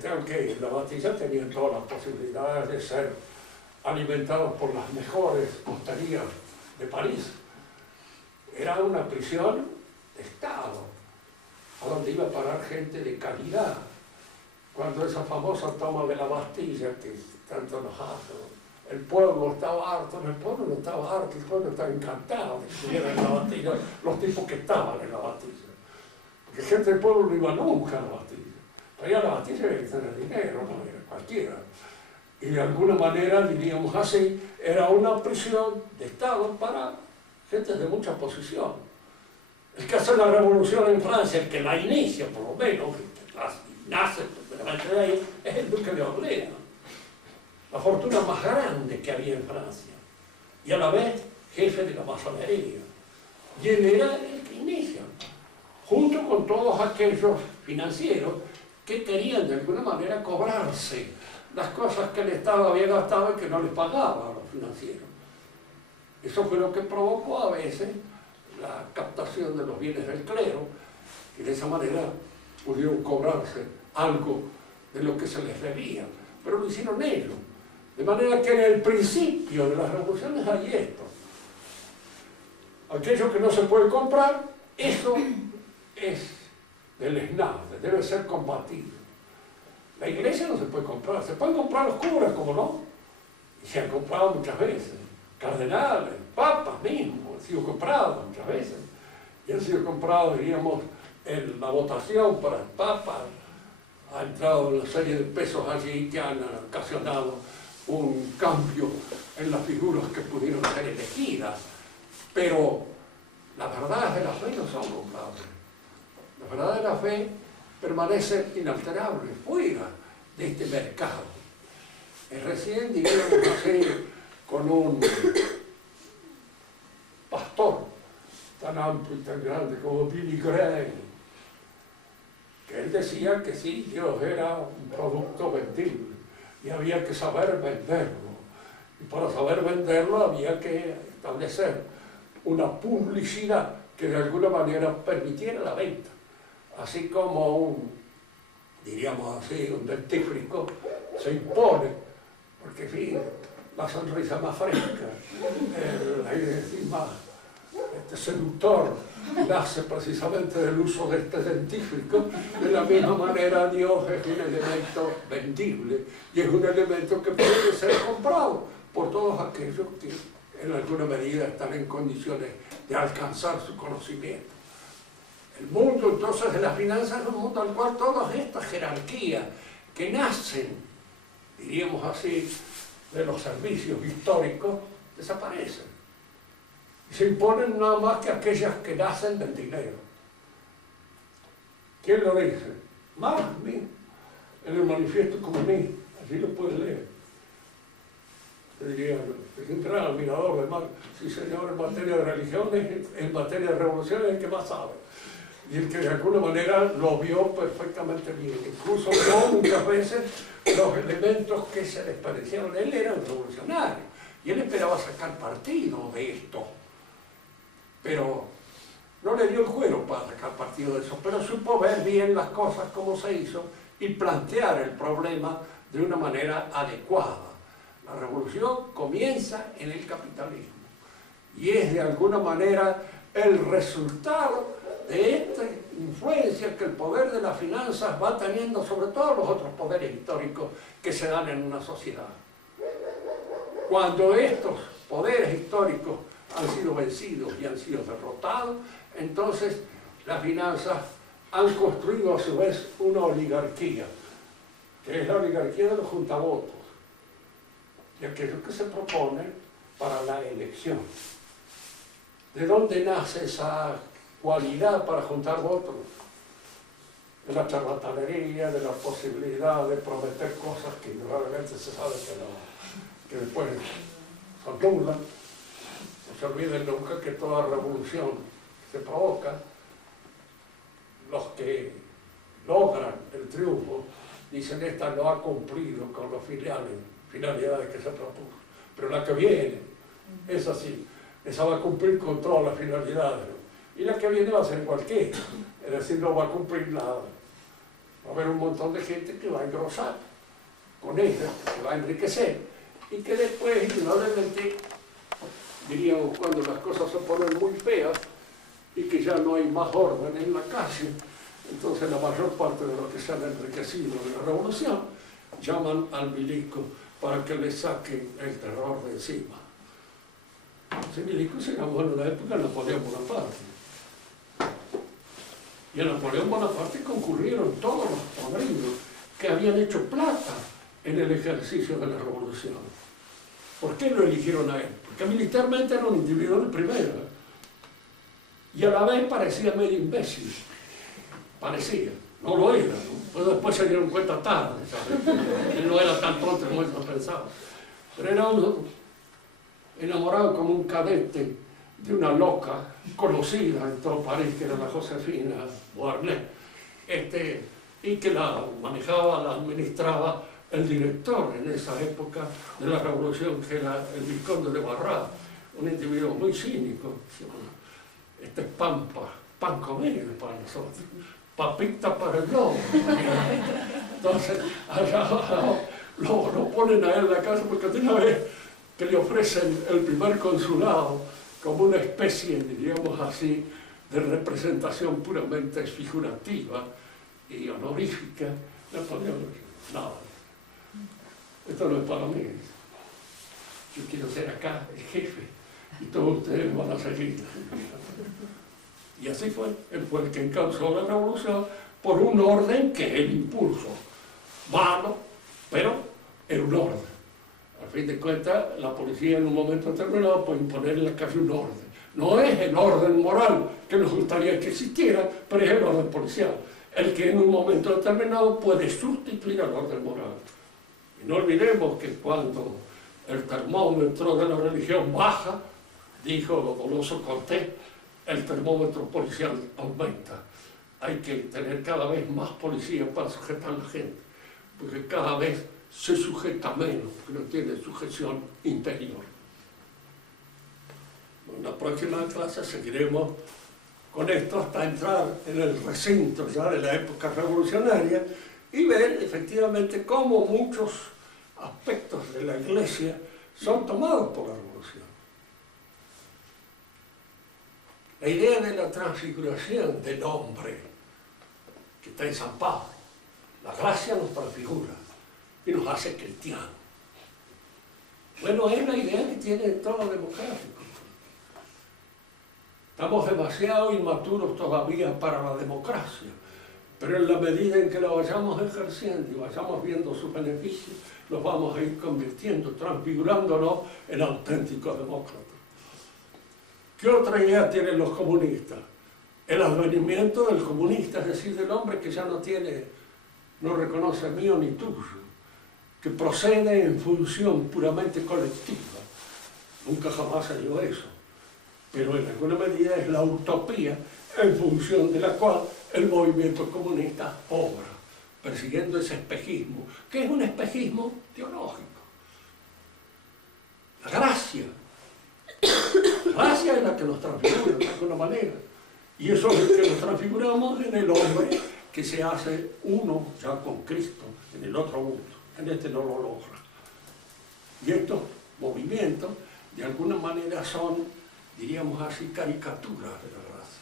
aunque la Bastilla tenía todas las posibilidades de ser alimentados por las mejores hosterías de París. Era una prisión de Estado, a donde iba a parar gente de calidad. Cuando esa famosa toma de la Bastilla, que tanto nos hace, el pueblo estaba harto, el pueblo no estaba harto, el pueblo estaba encantado de que estuvieran en la Bastilla, los tipos que estaban en la Bastilla. Porque gente del pueblo no iba nunca a la Bastilla. Traía la Bastilla y tener dinero, no era cualquiera. Y de alguna manera, diríamos así, era una prisión de Estado para gente de mucha posición. El que hace la revolución en Francia, el que la inicia por lo menos, el que nace de ahí, es el duque de Orleans. La fortuna más grande que había en Francia. Y a la vez, jefe de la masonería. Y él era el que inicia, junto con todos aquellos financieros que querían de alguna manera cobrarse las cosas que el Estado había gastado y que no les pagaba a los financieros. Eso fue lo que provocó a veces la captación de los bienes del clero, y de esa manera pudieron cobrarse algo de lo que se les debía, pero lo hicieron ellos. De manera que en el principio de las revoluciones hay esto. Aquello que no se puede comprar, eso es deleznable, debe ser combatido. La iglesia no se puede comprar, se pueden comprar los curas, como no, y se han comprado muchas veces. Cardenales, papas mismos, han sido comprados muchas veces. Y han sido comprados, diríamos, en la votación para el papa. Ha entrado una serie de pesos allí que han ocasionado un cambio en las figuras que pudieron ser elegidas. Pero las verdades de la fe no son comprables. Las verdades de la fe permanecen inalterables, fuera de este mercado. Es recién, diríamos así, con un pastor tan amplio y tan grande como Billy Graham, que él decía que sí, Dios era un producto vendible y había que saber venderlo. Y para saber venderlo había que establecer una publicidad que de alguna manera permitiera la venta. Así como diríamos así, un dentífrico se impone, porque en fin, la sonrisa más fresca, el aire más seductor, nace precisamente del uso de este dentífrico. De la misma manera, Dios es un elemento vendible y es un elemento que puede ser comprado por todos aquellos que en alguna medida están en condiciones de alcanzar su conocimiento. El mundo entonces de las finanzas es un mundo al cual todas estas jerarquías que nacen, diríamos así, de los servicios históricos, desaparecen. Y se imponen nada más que aquellas que nacen del dinero. ¿Quién lo dice? Marx mismo, en el Manifiesto Comunista. Así lo puedes leer. Te diría, es un gran admirador de Marx. Sí, señor, en materia de religiones, en materia de revolución es el que más sabe. Y el que de alguna manera lo vio perfectamente bien. Incluso vio muchas veces los elementos que se les parecieron. Él era un revolucionario y él esperaba sacar partido de esto. Pero no le dio el cuero para sacar partido de eso, pero supo ver bien las cosas como se hizo y plantear el problema de una manera adecuada. La revolución comienza en el capitalismo y es de alguna manera el resultado de esta influencia que el poder de las finanzas va teniendo sobre todos los otros poderes históricos que se dan en una sociedad. Cuando estos poderes históricos han sido vencidos y han sido derrotados, entonces las finanzas han construido a su vez una oligarquía, que es la oligarquía de los juntavotos, y aquello que se propone para la elección. ¿De dónde nace esa cualidad para juntar votos? De la charlatanería, de la posibilidad de prometer cosas que realmente se sabe que después son nulas. No se olviden nunca que toda revolución se provoca, los que logran el triunfo dicen esta no ha cumplido con las finalidades que se propuso, pero la que viene es así, esa va a cumplir con todas las finalidades, y la que viene va a ser cualquiera, es decir, no va a cumplir nada. Va a haber un montón de gente que va a engrosar con ella, que va a enriquecer, y que después, indudablemente, diríamos, cuando las cosas se ponen muy feas y que ya no hay más orden en la calle, entonces la mayor parte de los que se han enriquecido de la revolución llaman al milico para que le saquen el terror de encima. Ese milico se llamó en una época Napoleón Bonaparte. Y a Napoleón Bonaparte concurrieron todos los podridos que habían hecho plata en el ejercicio de la revolución. ¿Por qué lo eligieron a él? Porque militarmente era un individuo de primera. Y a la vez parecía medio imbécil. Parecía. No lo era, ¿no? Pero después se dieron cuenta tarde, ¿sabes? Él no era tan tonto como ellos pensaban. Pero era un enamorado como un cadete de una loca conocida en todo París, que era la Josefina Beauharnais, y que la manejaba, la administraba el director en esa época de la revolución, que era el vizconde de Barras, un individuo muy cínico. Este es pan comido para nosotros, papita para el lobo. Entonces, allá lo ponen a él en la casa, porque de una vez que le ofrecen el primer consulado como una especie, diríamos así, de representación puramente figurativa y honorífica, Napoleón dice, no, esto no es para mí. Yo quiero ser acá el jefe y todos ustedes van a seguir. Y así fue. Él fue el que encauzó la revolución por un orden que él impuso. Malo, pero era un orden. Al fin de cuentas, la policía en un momento determinado puede imponer en la calle un orden. No es el orden moral que nos gustaría que existiera, pero es el orden policial. El que en un momento determinado puede sustituir al orden moral. Y no olvidemos que cuando el termómetro de la religión baja, dijo Goloso Cortés, el termómetro policial aumenta. Hay que tener cada vez más policías para sujetar a la gente, porque cada vez se sujeta menos, porque no tiene sujeción interior. En la próxima clase seguiremos con esto hasta entrar en el recinto ya de la época revolucionaria y ver efectivamente cómo muchos aspectos de la Iglesia son tomados por la revolución. La idea de la transfiguración del hombre que está en San Pablo, la gracia nos transfigura y nos hace cristianos. Bueno, es la idea que tiene todo democrático. Estamos demasiado inmaturos todavía para la democracia, pero en la medida en que la vayamos ejerciendo y vayamos viendo sus beneficios, los vamos a ir convirtiendo, transfigurándonos en auténticos demócratas. ¿Qué otra idea tienen los comunistas? El advenimiento del comunista, es decir, del hombre que ya no reconoce mío ni tuyo, que procede en función puramente colectiva. Nunca jamás se dio eso, pero en alguna medida es la utopía en función de la cual el movimiento comunista obra, persiguiendo ese espejismo, que es un espejismo teológico. La gracia es la que nos transfigura de alguna manera, y eso es lo que nos transfiguramos en el hombre que se hace uno ya con Cristo, en el otro mundo. En este no lo logra. Y estos movimientos, de alguna manera, son, diríamos así, caricaturas de la raza.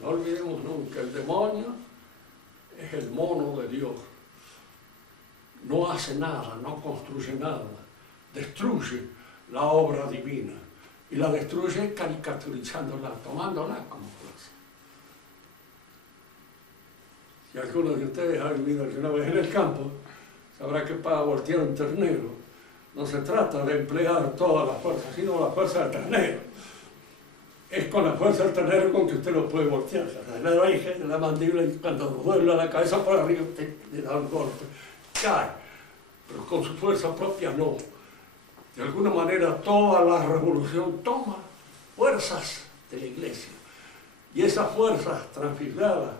No olvidemos nunca, el demonio es el mono de Dios. No hace nada, no construye nada, destruye la obra divina y la destruye caricaturizándola, tomándola como plaza. Si alguno de ustedes ha vivido alguna vez en el campo, sabrá que para voltear un ternero no se trata de emplear toda la fuerza, sino la fuerza del ternero. Es con la fuerza del ternero con que usted lo puede voltear. Le raíz de la mandíbula y cuando vuelve la cabeza por arriba usted le da un golpe, cae, pero con su fuerza propia no. De alguna manera toda la revolución toma fuerzas de la Iglesia y esas fuerzas transfiguradas,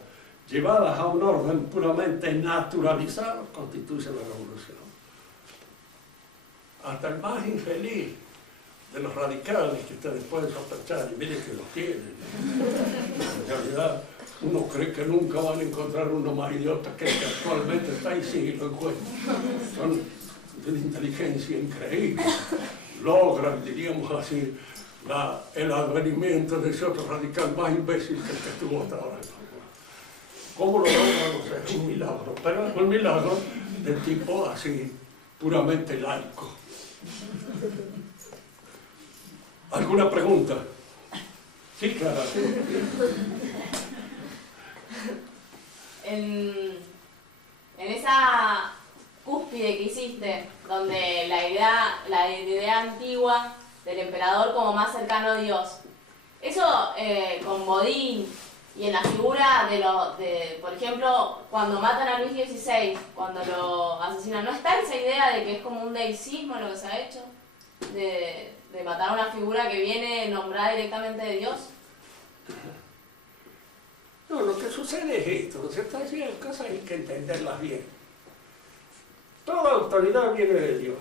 llevadas a un orden puramente naturalizado, constituyen la revolución. Hasta el más infeliz de los radicales que ustedes pueden sospechar, y miren que los tienen. En realidad, uno cree que nunca van a encontrar uno más idiota que el que actualmente está ahí, sí, lo encuentran. Son de una inteligencia increíble. Logran, diríamos así, el advenimiento de ese otro radical más imbécil que el que estuvo hasta ahora. ¿Cómo lo logran? No sé, es un milagro, pero es un milagro de tipo así, puramente laico. ¿Alguna pregunta? Sí, Clara. En esa cúspide que hiciste, donde la idea antigua del emperador como más cercano a Dios, eso con Bodin y en la figura por ejemplo, cuando matan a Luis XVI, cuando lo asesinan, ¿no está esa idea de que es como un deicismo lo que se ha hecho? De matar a una figura que viene nombrada directamente de Dios. No, lo que sucede es esto, ¿no es cierto? Hay cosas hay que entenderlas bien. Toda autoridad viene de Dios.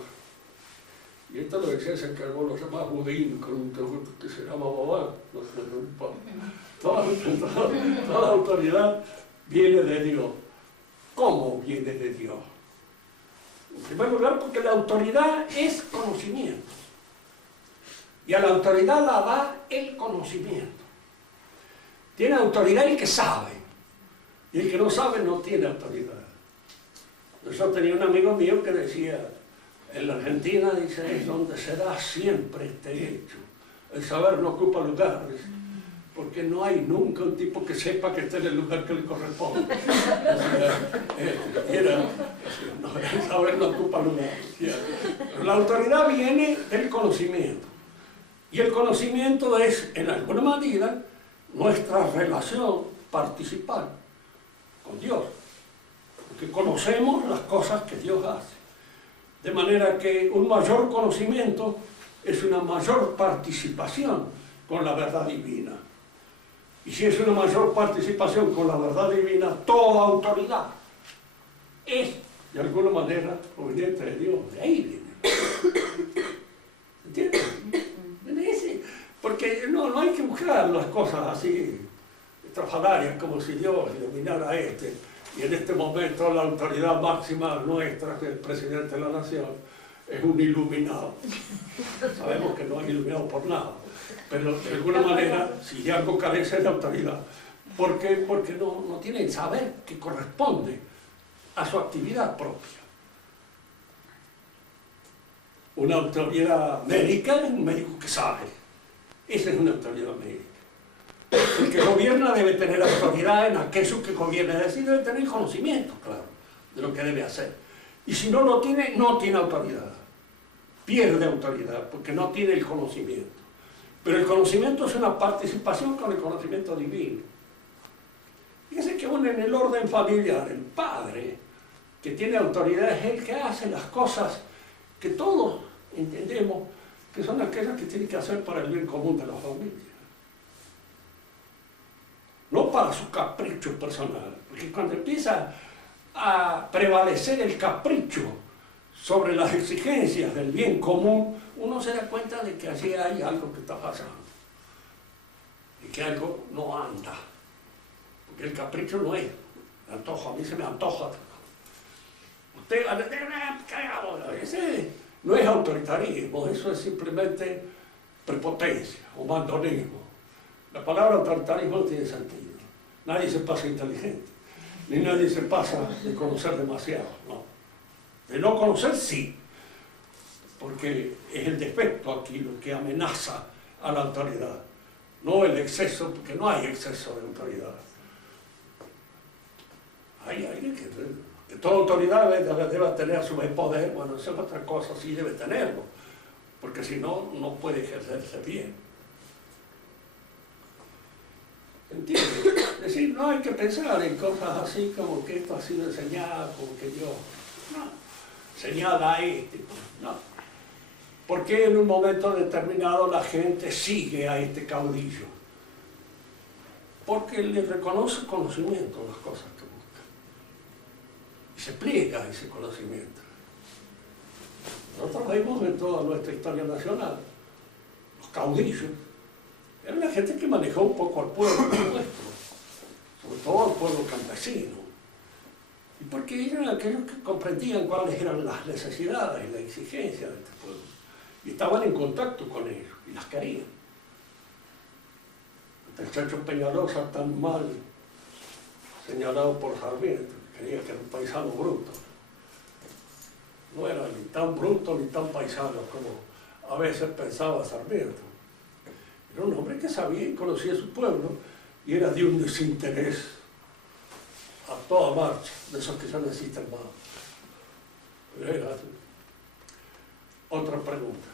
Y esto lo decía San Carlos, lo llama Budín, con un teólogo que se llama Bobán, no importa. Toda autoridad viene de Dios. ¿Cómo viene de Dios? En primer lugar, porque la autoridad es conocimiento. Y a la autoridad la da el conocimiento. Tiene autoridad el que sabe. Y el que no sabe no tiene autoridad. Yo tenía un amigo mío que decía, en la Argentina, dice, es donde se da siempre este hecho. El saber no ocupa lugar, dice, porque no hay nunca un tipo que sepa que esté en el lugar que le corresponde. El saber no ocupa lugar. La autoridad viene del conocimiento. Y el conocimiento es, en alguna medida, nuestra relación participada con Dios. Porque conocemos las cosas que Dios hace. De manera que un mayor conocimiento es una mayor participación con la verdad divina. Y si es una mayor participación con la verdad divina, toda autoridad es, de alguna manera, proveniente de Dios. De ahí viene. ¿Entiendes? Porque no hay que buscar las cosas así estrafalarias como si Dios iluminara a este. Y en este momento la autoridad máxima nuestra, que es el presidente de la nación, es un iluminado. Sabemos que no es iluminado por nada, pero de alguna manera, si algo carece de autoridad, porque no tiene el saber que corresponde a su actividad propia. Una autoridad médica es un médico que sabe. Esa es una autoridad médica. El que gobierna debe tener autoridad en aquello que gobierna, es decir, debe tener conocimiento, claro, de lo que debe hacer. Y si no lo tiene, no tiene autoridad. Pierde autoridad, porque no tiene el conocimiento. Pero el conocimiento es una participación con el conocimiento divino. Fíjense que aún en el orden familiar, el padre que tiene autoridad es el que hace las cosas que todos entendemos que son aquellas que tiene que hacer para el bien común de la familia. No para su capricho personal, porque cuando empieza a prevalecer el capricho sobre las exigencias del bien común, uno se da cuenta de que allí hay algo que está pasando y que algo no anda, porque el capricho no es antojo, a mí se me antoja. Usted, ese no es autoritarismo, eso es simplemente prepotencia o mandonismo. La palabra autoritarismo no tiene sentido. Nadie se pasa inteligente, ni nadie se pasa de conocer demasiado, ¿no? De no conocer sí, porque es el defecto aquí lo que amenaza a la autoridad, no el exceso, porque no hay exceso de autoridad. Que toda autoridad debe tener a su vez poder, bueno, eso es otra cosa, sí debe tenerlo, porque si no, no puede ejercerse bien. ¿Entiendes? Es decir, no hay que pensar en cosas así como que esto ha sido enseñado, como que Dios, no, señala este, no. Porque en un momento determinado la gente sigue a este caudillo? Porque le reconoce conocimiento en las cosas que busca. Y se pliega a ese conocimiento. Nosotros vemos en toda nuestra historia nacional, los caudillos, era la gente que manejó un poco al pueblo nuestro, sobre todo al pueblo campesino. Y porque eran aquellos que comprendían cuáles eran las necesidades y las exigencias de este pueblo. Y estaban en contacto con ellos y las querían. El Chacho Peñalosa, tan mal señalado por Sarmiento, creía que era un paisano bruto. No era ni tan bruto ni tan paisano como a veces pensaba Sarmiento. Era un hombre que sabía y conocía su pueblo y era de un desinterés a toda marcha, de esos que ya no existen más. Era otra pregunta.